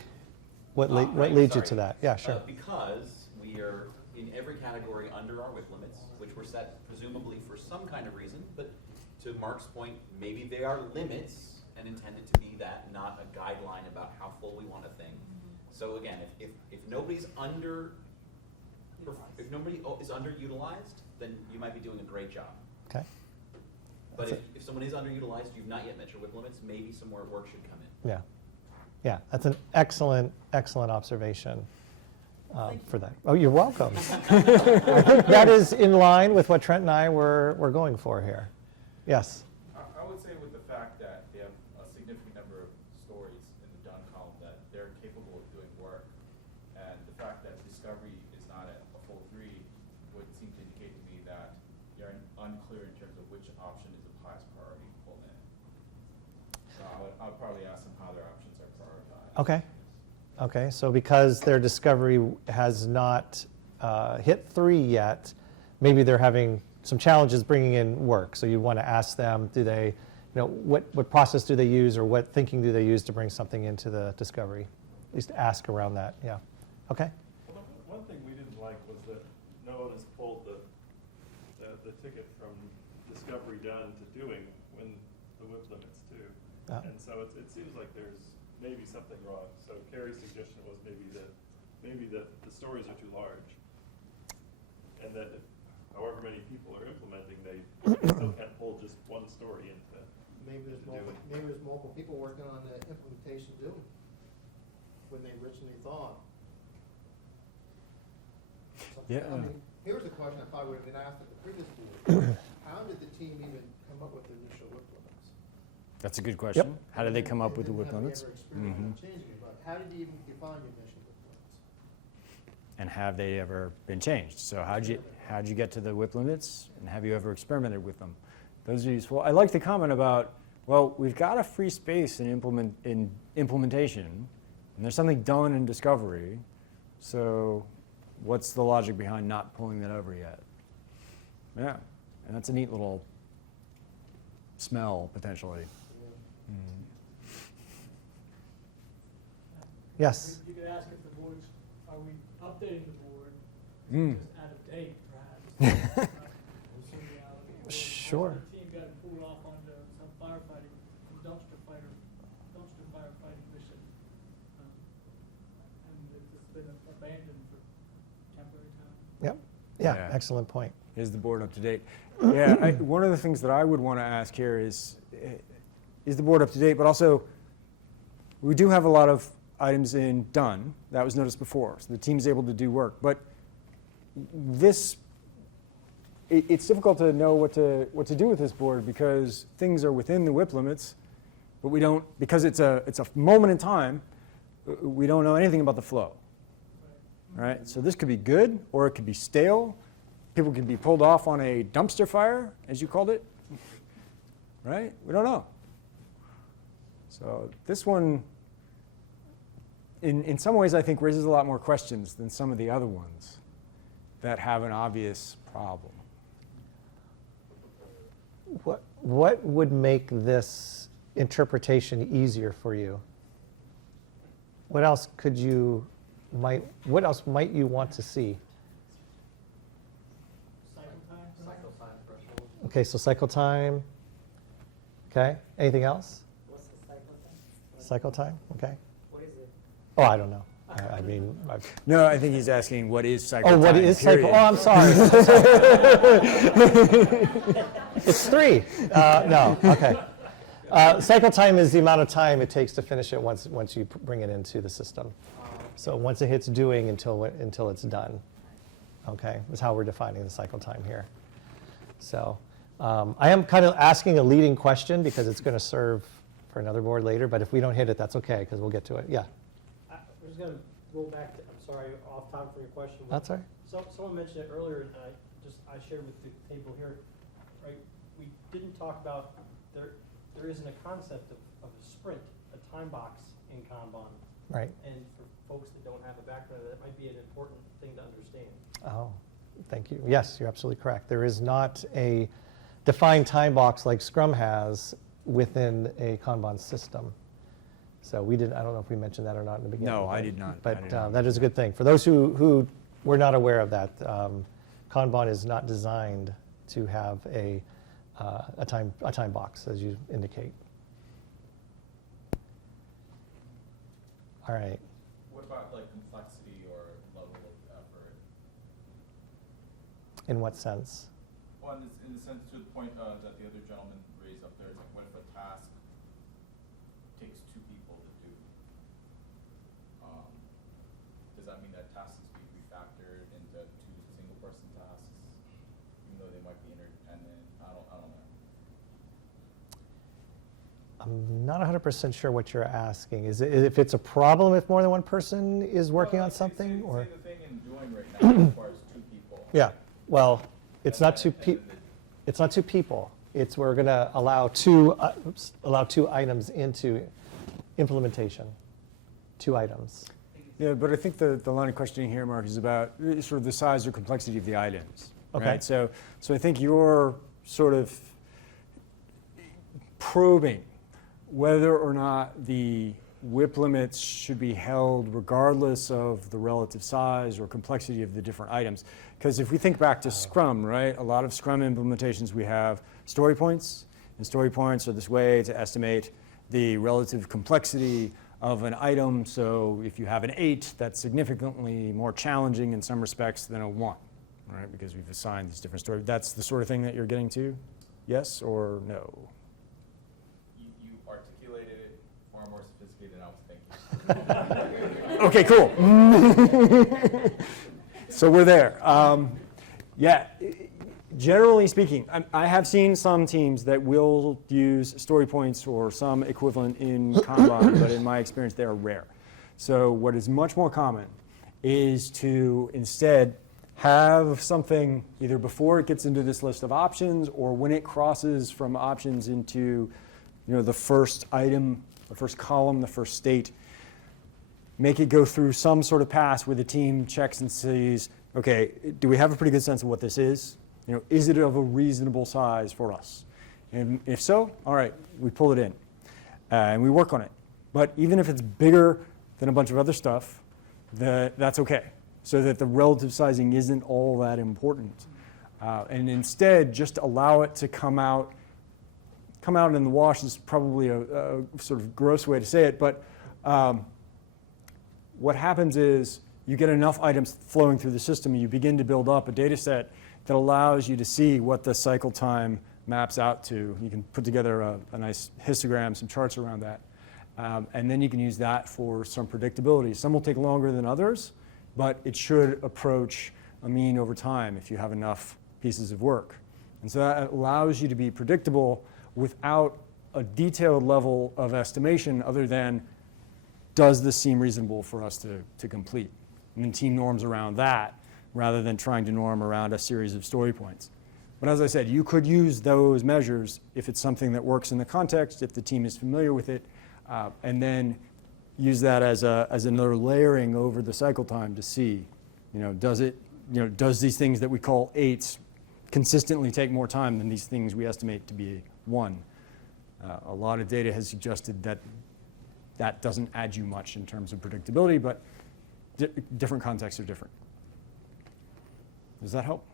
What Right, leads you sorry. to that? Yeah, sure. Because we are in every category under our WIP limits, which were set presumably for some kind of reason, but to Mark's point, maybe they are limits and intended to be that, not a guideline about how full we want a thing. So again, if nobody's if nobody is underutilized, then you might be doing a great job. Okay. But if someone is underutilized, you've not yet met your WIP limits, maybe some more work should come in. Yeah. Yeah, that's an excellent observation for that. Oh, you're welcome. I think that is in line with what Trent and I were going for here. Yes. I would say with the fact that they have a significant number of stories in the done column that they're capable of doing work, and the fact that discovery is not a full 3 would seem to indicate to me that you're unclear in terms of which option is the highest priority to pull in. So I would probably ask them how their options are prioritized. Okay. Okay, so because their discovery has not hit 3 yet, maybe they're having some challenges bringing in work. So you want to ask them, do they, what process do they use or what thinking do they use to bring something into the discovery? At least ask around that, yeah. Okay. Well, one thing we didn't like was that no one has pulled the ticket from discovery done to doing when the WIP limits too. And so it seems like there's maybe something wrong. So Carrie's suggestion was maybe the stories are too large, and that however many people are implementing, they still can't pull just one story into. Maybe there's multiple people working on the implementation too, when they originally thought. Yeah. I mean, here's a question I probably would have been asked at the previous board. How did the team even come up with the initial WIP limits? That's a good question. Yep. How did they come up with the And WIP then limits? have they ever experimented changing it? But how did you even define the initial WIP limits? And have they ever been changed? So how'd you get to the WIP limits, and have you ever experimented with them? Those are useful. I like the comment about, well, we've got a free space in implementation, and there's something done in discovery. So what's the logic behind not pulling that over yet? Yeah, and that's a neat little smell potentially. Yes. You could ask if the board's, are we updating the board? Is it just out of date, perhaps? Sure. The team got pulled off onto some firefighting, dumpster firefighting mission. And it's been abandoned for temporary time. Yep. Yeah, Yeah. excellent point. Is the board up to date? Yeah, one of the things that I would want to ask here is the board up to date? But also, we do have a lot of items in done. That was noticed before. So the team's able to do work. But it's difficult to know what to do with this board because things are within the WIP limits, but we don't, because it's a moment in time, we don't know anything about the flow. Right? So this could be good or it could be stale. People could be pulled off on a dumpster fire, as you called it. Right? We don't know. So this one, in some ways, I think raises a lot more questions than some of the other ones that have an obvious problem. What would make this interpretation easier for you? What else what else might you want to see? Cycle time threshold. Okay, so cycle time. Okay, anything else? What's the cycle time? Cycle time, okay. What is it? Oh, I don't know. I mean, No, I think he's asking what is cycle oh, time. what is cycle? period. Oh, I'm sorry. It's 3. No, okay. Cycle time is the amount of time it takes to finish it once you bring it into the system. So once it hits doing until it's done. Okay, that's how we're defining the cycle time here. So I am kind of asking a leading question because it's going to serve for another board later. But if we don't hit it, that's okay because we'll get to it. Yeah. I'm just going to go back to, I'm sorry, off topic for your question. That's all right. So, someone mentioned it earlier, and I shared with the table here, right? We didn't talk about, there isn't a concept of a sprint, a time box in Kanban. Right. And for folks that don't have a background, that might be an important thing to understand. Oh, thank you. Yes, you're absolutely correct. There is not a defined time box like Scrum has within a Kanban system. So we did, I don't know if we mentioned that or not in the beginning. No, I did not. I But did not. that is a good thing. For those who were not aware of that, Kanban is not designed to have a time box, as you indicate. All right. What about like complexity or level of effort? In what sense? Well, in the sense to the point that the other gentleman raised up there, it's like what if a task takes 2 people to do? Does that mean that tasks be refactored into 2 single-person tasks, even though they might be interdependent? I don't know. I'm not 100% sure what you're asking. Is it if it's a problem if more than one person is working on something, or? Say the thing in doing right now requires 2 people. Yeah. Well, it's not 2 people. It's not 2 people. It's we're going to allow 2 items into implementation. 2 items. Yeah, but I think the line of questioning here, Mark, is about sort of the size or complexity of the items. Okay. Right? So I think you're sort of probing whether or not the WIP limits should be held regardless of the relative size or complexity of the different items. Because if we think back to Scrum, right, a lot of Scrum implementations we have story points, and story points are this way to estimate the relative complexity of an item. So if you have an 8, that's significantly more challenging in some respects than a 1, right, because we've assigned these different stories. That's the sort of thing that you're getting to? Yes or no? You articulated it far more sophisticated than I was thinking. Okay, cool. So we're there. Yeah, generally speaking, I have seen some teams that will use story points or some equivalent in Kanban, but in my experience, they are rare. So what is much more common is to instead have something either before it gets into this list of options or when it crosses from options into the first item, the first column, the first state, make it go through some sort of pass where the team checks and sees, okay, do we have a pretty good sense of what this is? Is it of a reasonable size for us? And if so, all right, we pull it in and we work on it. But even if it's bigger than a bunch of other stuff, that's okay, so that the relative sizing isn't all that important. And instead, just allow it to come out in the wash is probably a sort of gross way to say it, but what happens is you get enough items flowing through the system and you begin to build up a data set that allows you to see what the cycle time maps out to. You can put together a nice histogram, some charts around that. And then you can use that for some predictability. Some will take longer than others, but it should approach a mean over time if you have enough pieces of work. And so that allows you to be predictable without a detailed level of estimation other than, does this seem reasonable for us to complete? And then team norms around that rather than trying to norm around a series of story points. But as I said, you could use those measures if it's something that works in the context, if the team is familiar with it, and then use that as another layering over the cycle time to see, does these things that we call 8s consistently take more time than these things we estimate to be 1? A lot of data has suggested that doesn't add you much in terms of predictability, but different contexts are different. Does that help?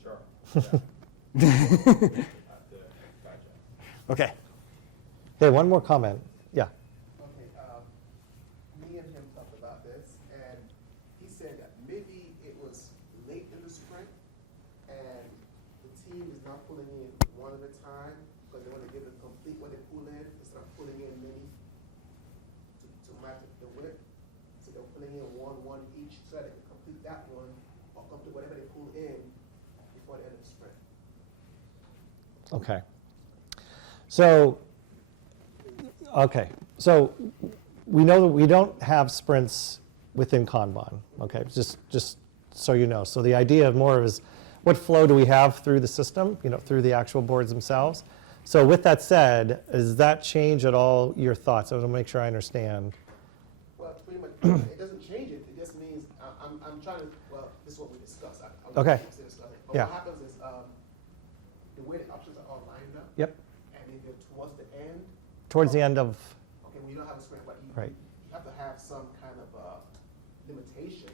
Sure. Yeah. Okay. Hey, one more comment. Yeah. Okay, me and him talked about this, and he said that maybe it was late in the sprint, and the team is not pulling in one at a time because they want to get it complete when they pull in instead of pulling in many to match the WIP. So they're pulling in one each so that they can complete that one or complete whatever they pull in before the end of the sprint. Okay. So we know that we don't have sprints within Kanban. Okay, just so you know. So the idea more is what flow do we have through the system, through the actual boards themselves. So with that said, does that change at all your thoughts? I want to make sure I understand. Well, to be It doesn't change it, it just means, I'm trying to, well, this is what we discussed. Okay. But Yeah. what happens is, the way the options are all lined up. Yep. And then they're towards the end. Towards the end of, Okay, well, you don't have a sprint, but Right. you have to have some kind of, limitation.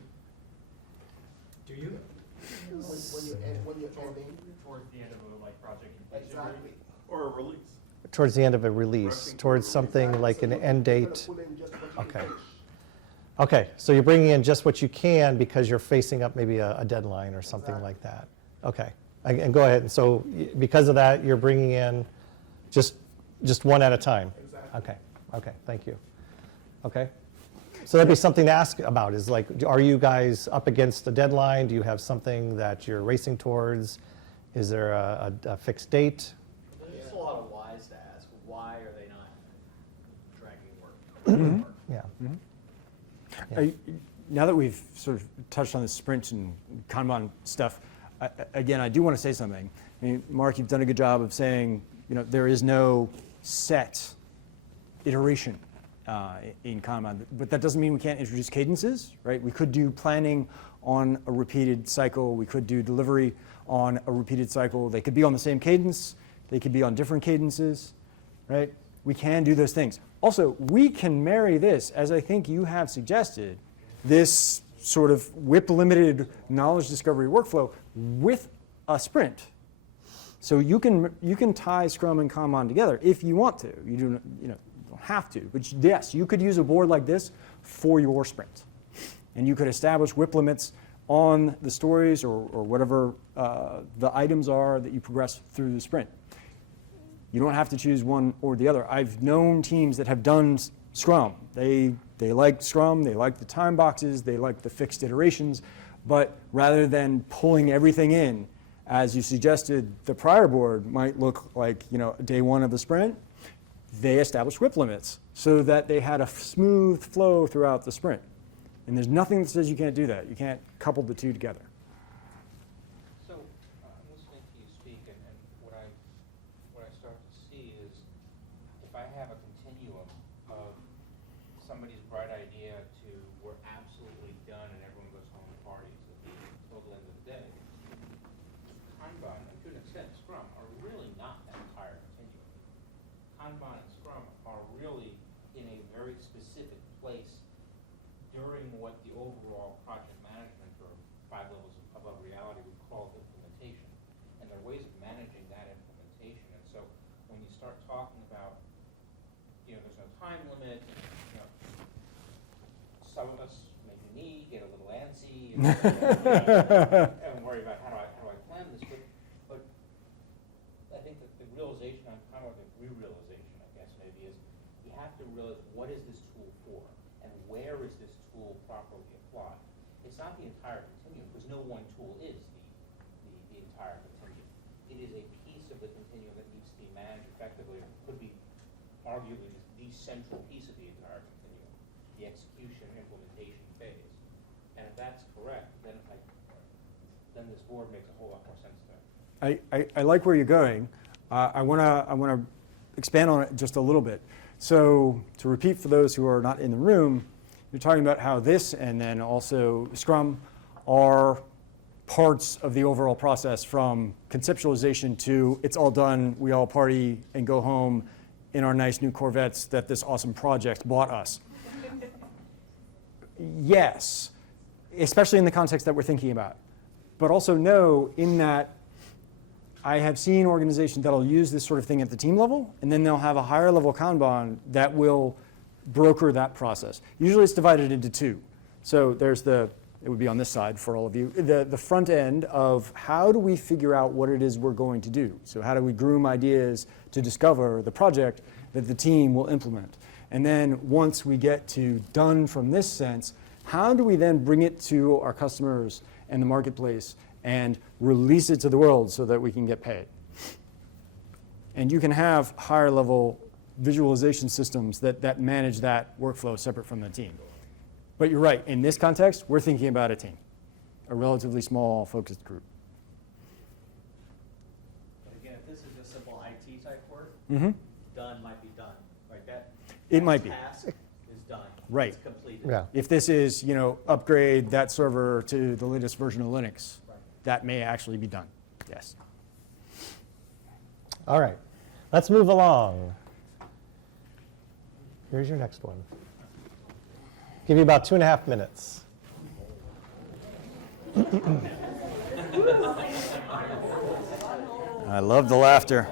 Do you? When you're ending. Towards the end of a like project completion. rate. Exactly. Or a release. towards the end of a release, Rushing towards to a something like an end date. Pull in just what you can Okay. finish. Okay, so you're bringing in just what you can because you're facing up maybe a deadline or something like that. Okay, and go ahead. So because of that, you're bringing in just one at a time. Exactly. Okay, okay, thank you. Okay, so that'd be something to ask about is like, are you guys up against a deadline? Do you have something that you're racing towards? Is there a fixed date? There's just a lot of whys to ask. Why are they not dragging work? Yeah. Now that we've sort of touched on the sprint and Kanban stuff, again, I do want to say something. I mean, Mark, you've done a good job of saying, there is no set iteration in Kanban, but that doesn't mean we can't introduce cadences, right? We could do planning on a repeated cycle. We could do delivery on a repeated cycle. They could be on the same cadence. They could be on different cadences, right? We can do those things. Also, we can marry this, as I think you have suggested, this sort of WIP-limited knowledge discovery workflow with a sprint. So you can tie Scrum and Kanban together if you want to. You don't have to, but yes, you could use a board like this for your sprint, and you could establish WIP limits on the stories or whatever the items are that you progress through the sprint. You don't have to choose one or the other. I've known teams that have done Scrum. They like Scrum, they like the time boxes, they like the fixed iterations, but rather than pulling everything in, as you suggested, the prior board might look like day one of the sprint, they established WIP limits so that they had a smooth flow throughout the sprint. And there's nothing that says you can't do that. You can't couple the two together. So, I'm listening to you speak, and what I start to see is, if I have a continuum of somebody's bright idea to we're absolutely done and everyone goes home to parties at the total end of the day, Kanban, and to an extent Scrum, are really not that entire continuum. Kanban and Scrum are really in a very specific place during what the overall project management or 5 levels above reality would call implementation. And there are ways of managing that implementation. And so when you start talking about, there's no time limit, some of us, maybe me, get a little antsy and worry about how do I plan this. But I think that the realization, I'm kind of like a re-realization, I guess, maybe, is you have to realize what is this tool for and where is this tool properly applied. It's not the entire continuum, because no one tool is the entire continuum. It is a piece of the continuum that needs to be managed effectively, or could be arguably the central piece of the entire continuum, the execution and implementation phase. And if that's correct, then this board makes a whole lot more sense to me. I like where you're going. I want to expand on it just a little bit. So to repeat for those who are not in the room, you're talking about how this and then also Scrum are parts of the overall process, from conceptualization to it's all done, we all party and go home in our nice new Corvettes that this awesome project bought us. Yes, especially in the context that we're thinking about. But also know in that I have seen organizations that'll use this sort of thing at the team level, and then they'll have a higher level Kanban that will broker that process. Usually it's divided into two. So there's it would be on this side for all of you, the front end of how do we figure out what it is we're going to do? So how do we groom ideas to discover the project that the team will implement? And then once we get to done from this sense, how do we then bring it to our customers and the marketplace and release it to the world so that we can get paid? And you can have higher level visualization systems that manage that workflow separate from the team. But you're right, in this context, we're thinking about a team, a relatively small, focused group. But again, if this is just simple IT type work, Mm-hmm. done might be done, right? It might be. Task is done. Right. It's completed. Yeah. If this is, upgrade that server to the latest version of Linux, that may actually be done. Yes. All right, let's move along. Here's your next one. Give you about 2.5 minutes. I love the laughter.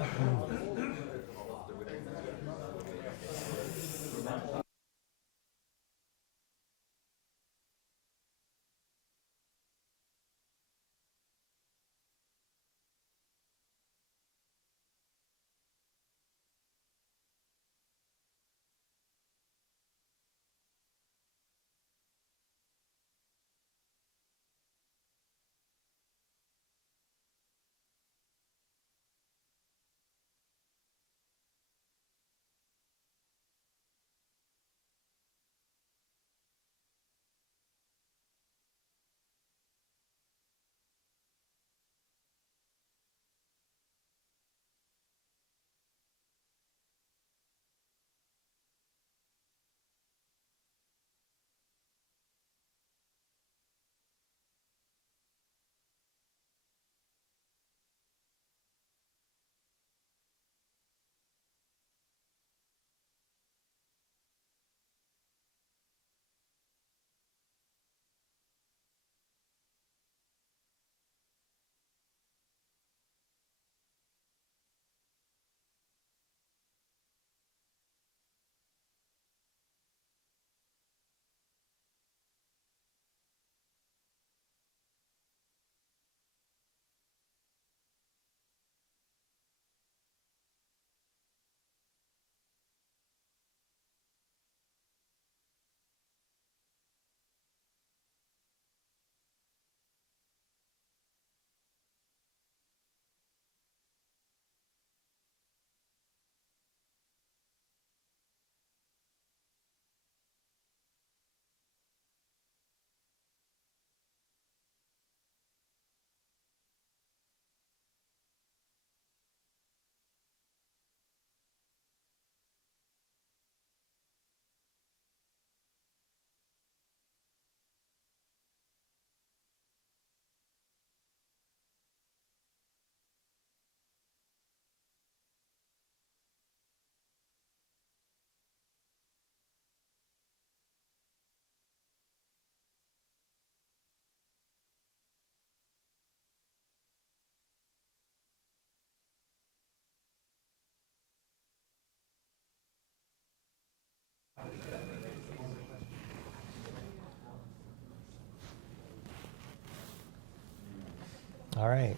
All right.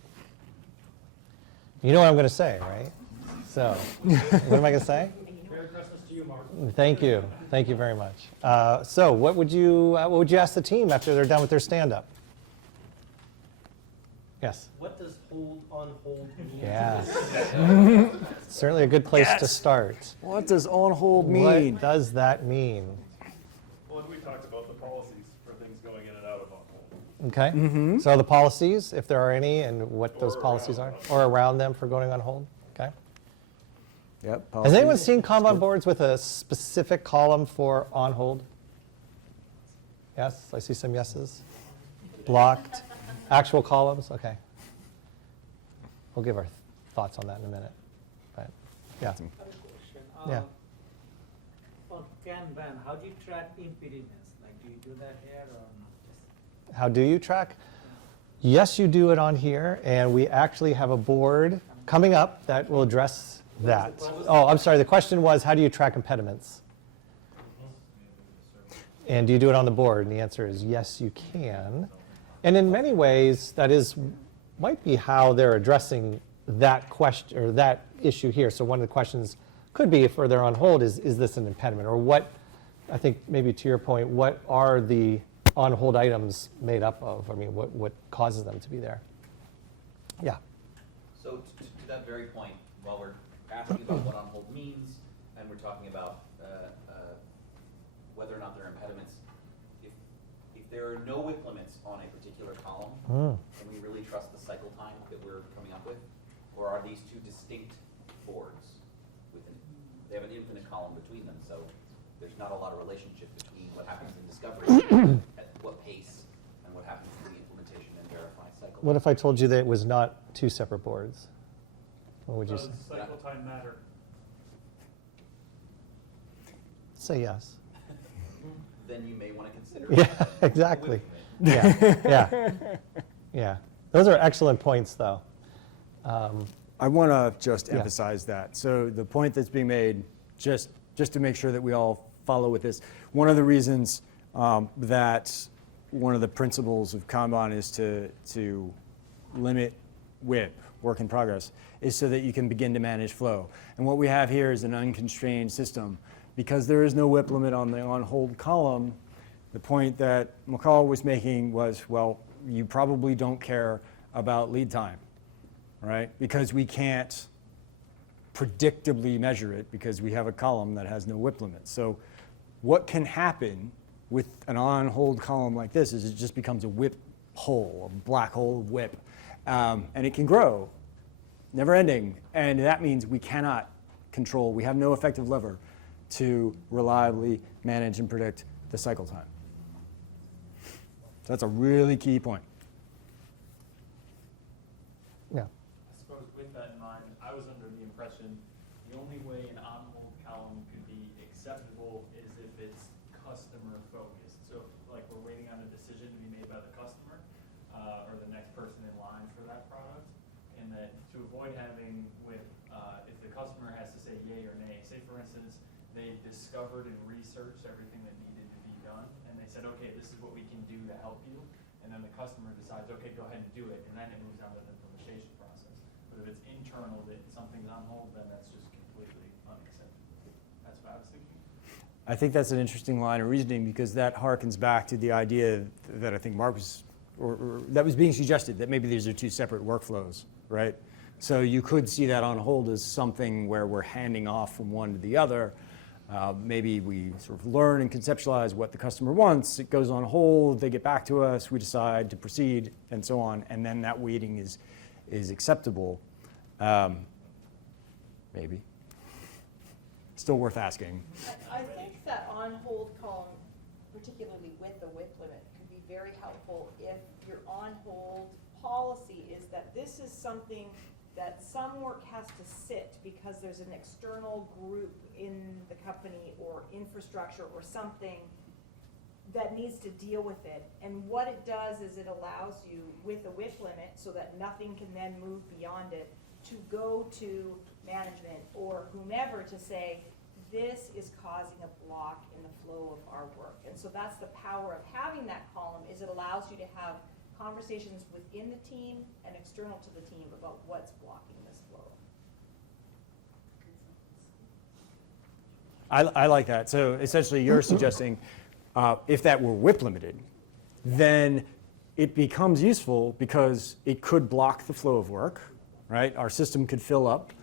You know what I'm going to say, right? So, what am I going to say? Merry Christmas to you, Mark. Thank you. Thank you very much. So, what would you ask the team after they're done with their stand-up? Yes. What does hold on hold mean? Yeah. Certainly a good place to start. What does on hold mean? What does that mean? Well, and we talked about the policies for things going in and out of on hold. Okay. So the policies, if there are any, and what those Or policies around are, them. or around them for going on hold. Okay. Yep. Has anyone seen Kanban boards with a specific column for on hold? Yes, I see some yeses. Blocked. Actual columns. Okay. We'll give our thoughts on that in a minute. But yeah. I have a question. Yeah. For Kanban, how do you track impediments? Like, do you do that here or just? How do you track? Yes, you do it on here, and we actually have a board coming up that will address that. Oh, I'm sorry. The question was, how do you track impediments? And do you do it on the board? And the answer is yes, you can. And in many ways, that might be how they're addressing that question or that issue here. So one of the questions could be, if they're on hold, is this an impediment? Or what, I think maybe to your point, what are the on hold items made up of? I mean, what causes them to be there? Yeah. So to that very point, while we're asking about what on hold means, and we're talking about whether or not there are impediments, if there are no width limits on a particular column, can we really trust the cycle time that we're coming up with? Or are these two distinct boards? They have an infinite column between them, so there's not a lot of relationship between what happens in discovery at what pace and what happens in the implementation and verify cycle. What if I told you that it was not two separate boards? What would you say? Does cycle time matter? Say yes. Then you may want to consider. Yeah, exactly. Yeah, yeah, yeah. Those are excellent points, though. I want to just Yeah. emphasize that. So the point that's being made, just to make sure that we all follow with this, one of the reasons that one of the principles of Kanban is to limit WIP, work in progress, is so that you can begin to manage flow. And what we have here is an unconstrained system. Because there is no WIP limit on the on-hold column, the point that McCall was making was, well, you probably don't care about lead time, right? Because we can't predictably measure it because we have a column that has no WIP limit. So what can happen with an on-hold column like this is it just becomes a WIP hole, a black hole of WIP. And it can grow, never ending. And that means we cannot control, we have no effective lever to reliably manage and predict the cycle time. So that's a really key point. Yeah. I suppose with that in mind, I was under the impression the only way an on-hold column could be acceptable is if it's customer focused. So like we're waiting on a decision to be made by the customer or the next person in line for that product. And that to avoid having with, if the customer has to say yay or nay, say for instance, they discovered and researched everything that needed to be done, and they said, okay, this is what we can do to help you, and then the customer decides, okay, go ahead and do it, and then it moves on to the implementation process. But if it's internal, that something's on hold, then that's just completely unacceptable. That's what I was thinking. I think that's an interesting line of reasoning because that harkens back to the idea that I think Mark was, or that was being suggested, that maybe these are two separate workflows, right? So you could see that on hold as something where we're handing off from one to the other. Maybe we sort of learn and conceptualize what the customer wants. It goes on hold. They get back to us. We decide to proceed, and so on. And then that waiting is acceptable. Maybe. Still worth asking. I think that on-hold column, particularly with the WIP limit, could be very helpful if your on-hold policy is that this is something that some work has to sit because there's an external group in the company or infrastructure or something that needs to deal with it. And what it does is it allows you, with a WIP limit, so that nothing can then move beyond it, to go to management or whomever to say, this is causing a block in the flow of our work. And so that's the power of having that column, is it allows you to have conversations within the team and external to the team about what's blocking this flow. I like that. So essentially you're suggesting if that were WIP limited, then it becomes useful because it could block the flow of work, right? Our system could fill up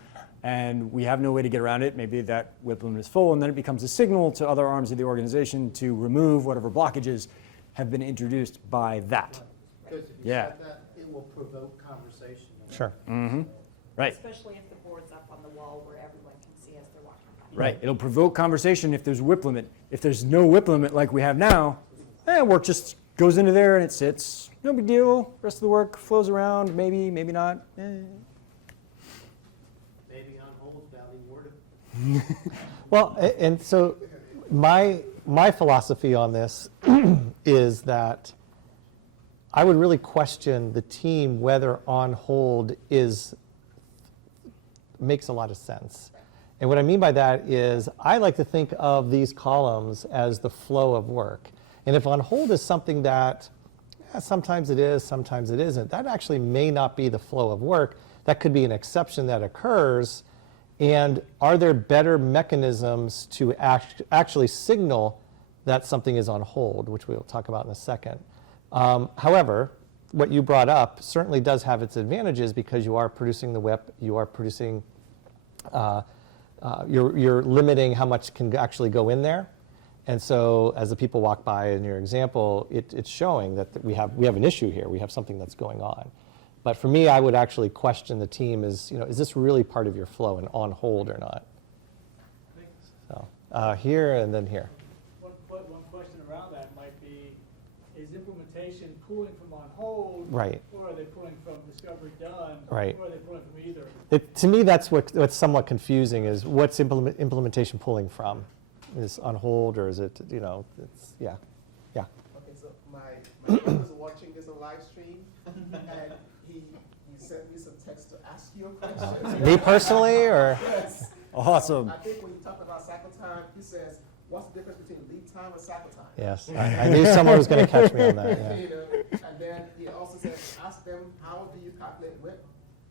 and we have no way to get around it. Maybe that WIP limit is full, and then it becomes a signal to other arms of the organization to remove whatever blockages have been introduced by that. Because if you set that, it will provoke conversation. Sure. Mm-hmm. Right. Especially if the board's up on the wall where everyone can see as they're walking by. Right. It'll provoke conversation if there's a WIP limit. If there's no WIP limit like we have now, work just goes into there and it sits. No big deal. Rest of the work flows around. Maybe, maybe not. Maybe on hold, badly worded. Well, and so my philosophy on this is that I would really question the team whether on hold makes a lot of sense. And what I mean by that is I like to think of these columns as the flow of work. And if on hold is something that sometimes it is, sometimes it isn't, that actually may not be the flow of work. That could be an exception that occurs. And are there better mechanisms to actually signal that something is on hold, which we'll talk about in a second. However, what you brought up certainly does have its advantages because you are producing the WIP, you are producing, you're limiting how much can actually go in there. And so as the people walk by in your example, it's showing that we have an issue here, we have something that's going on. But for me, I would actually question the team is this really part of your flow and on hold or not? I think So. here and then here. One question around that might be, is implementation pulling from on hold? Right. Or are they pulling from discovery done? Right. Or are they pulling from either? To me, that's what's somewhat confusing is what's implementation pulling from? Is on hold or is it, you know, it's, yeah. Yeah. Okay, so my brother's watching this on live stream, and he sent me some text to ask you a question. Me personally, or? Yes. Awesome. I think when you talk about cycle time, he says, what's the difference between lead time and cycle time? Yes, I knew someone was going to catch me on that. Yeah. You know, and then he also says, ask them, how do you calculate width,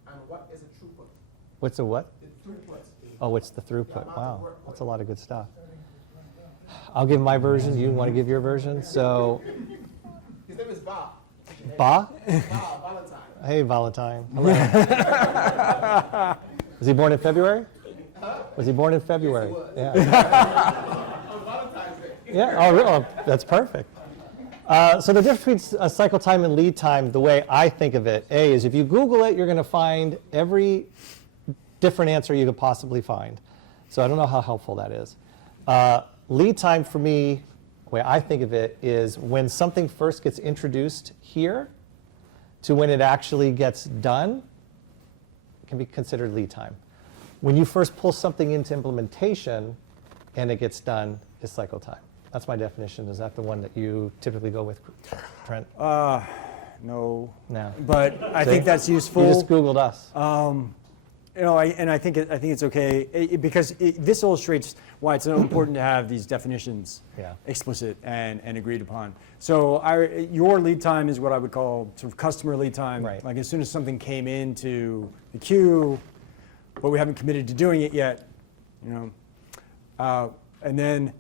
and what is a throughput? What's the what? The throughput. Oh, it's the throughput. amount of Wow, work. that's a lot of good stuff. I'll give my version. You want to give your version? So, His name is Bob. Ba? Bob Valentine. Hey, Valentine. Hello. Was he born in February? Huh? Was he born in February? Yes, he was. Yeah. On Valentine's Day. Yeah. Oh, really? Oh, that's perfect. So the difference between cycle time and lead time, the way I think of it, A, is if you Google it, you're going to find every different answer you could possibly find. So I don't know how helpful that is. Lead time for me, the way I think of it, is when something first gets introduced here to when it actually gets done, can be considered lead time. When you first pull something into implementation and it gets done, is cycle time. That's my definition. Is that the one that you typically go with, Trent? No. No. But I think that's useful. You just Googled us. You know, I think it's okay because this illustrates why it's so important to have these definitions explicit and agreed upon. So your lead time is what I would call sort of customer lead time. Right. Like as soon as something came into the queue, but we haven't committed to doing it yet, you know, and then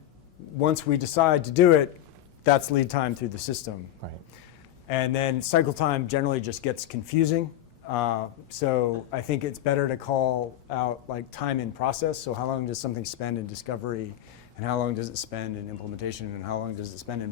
once we decide to do it, that's lead time through the system. Right. And then cycle time generally just gets confusing. So I think it's better to call out like time in process. So how long does something spend in discovery, and how long does it spend in implementation, and how long does it spend in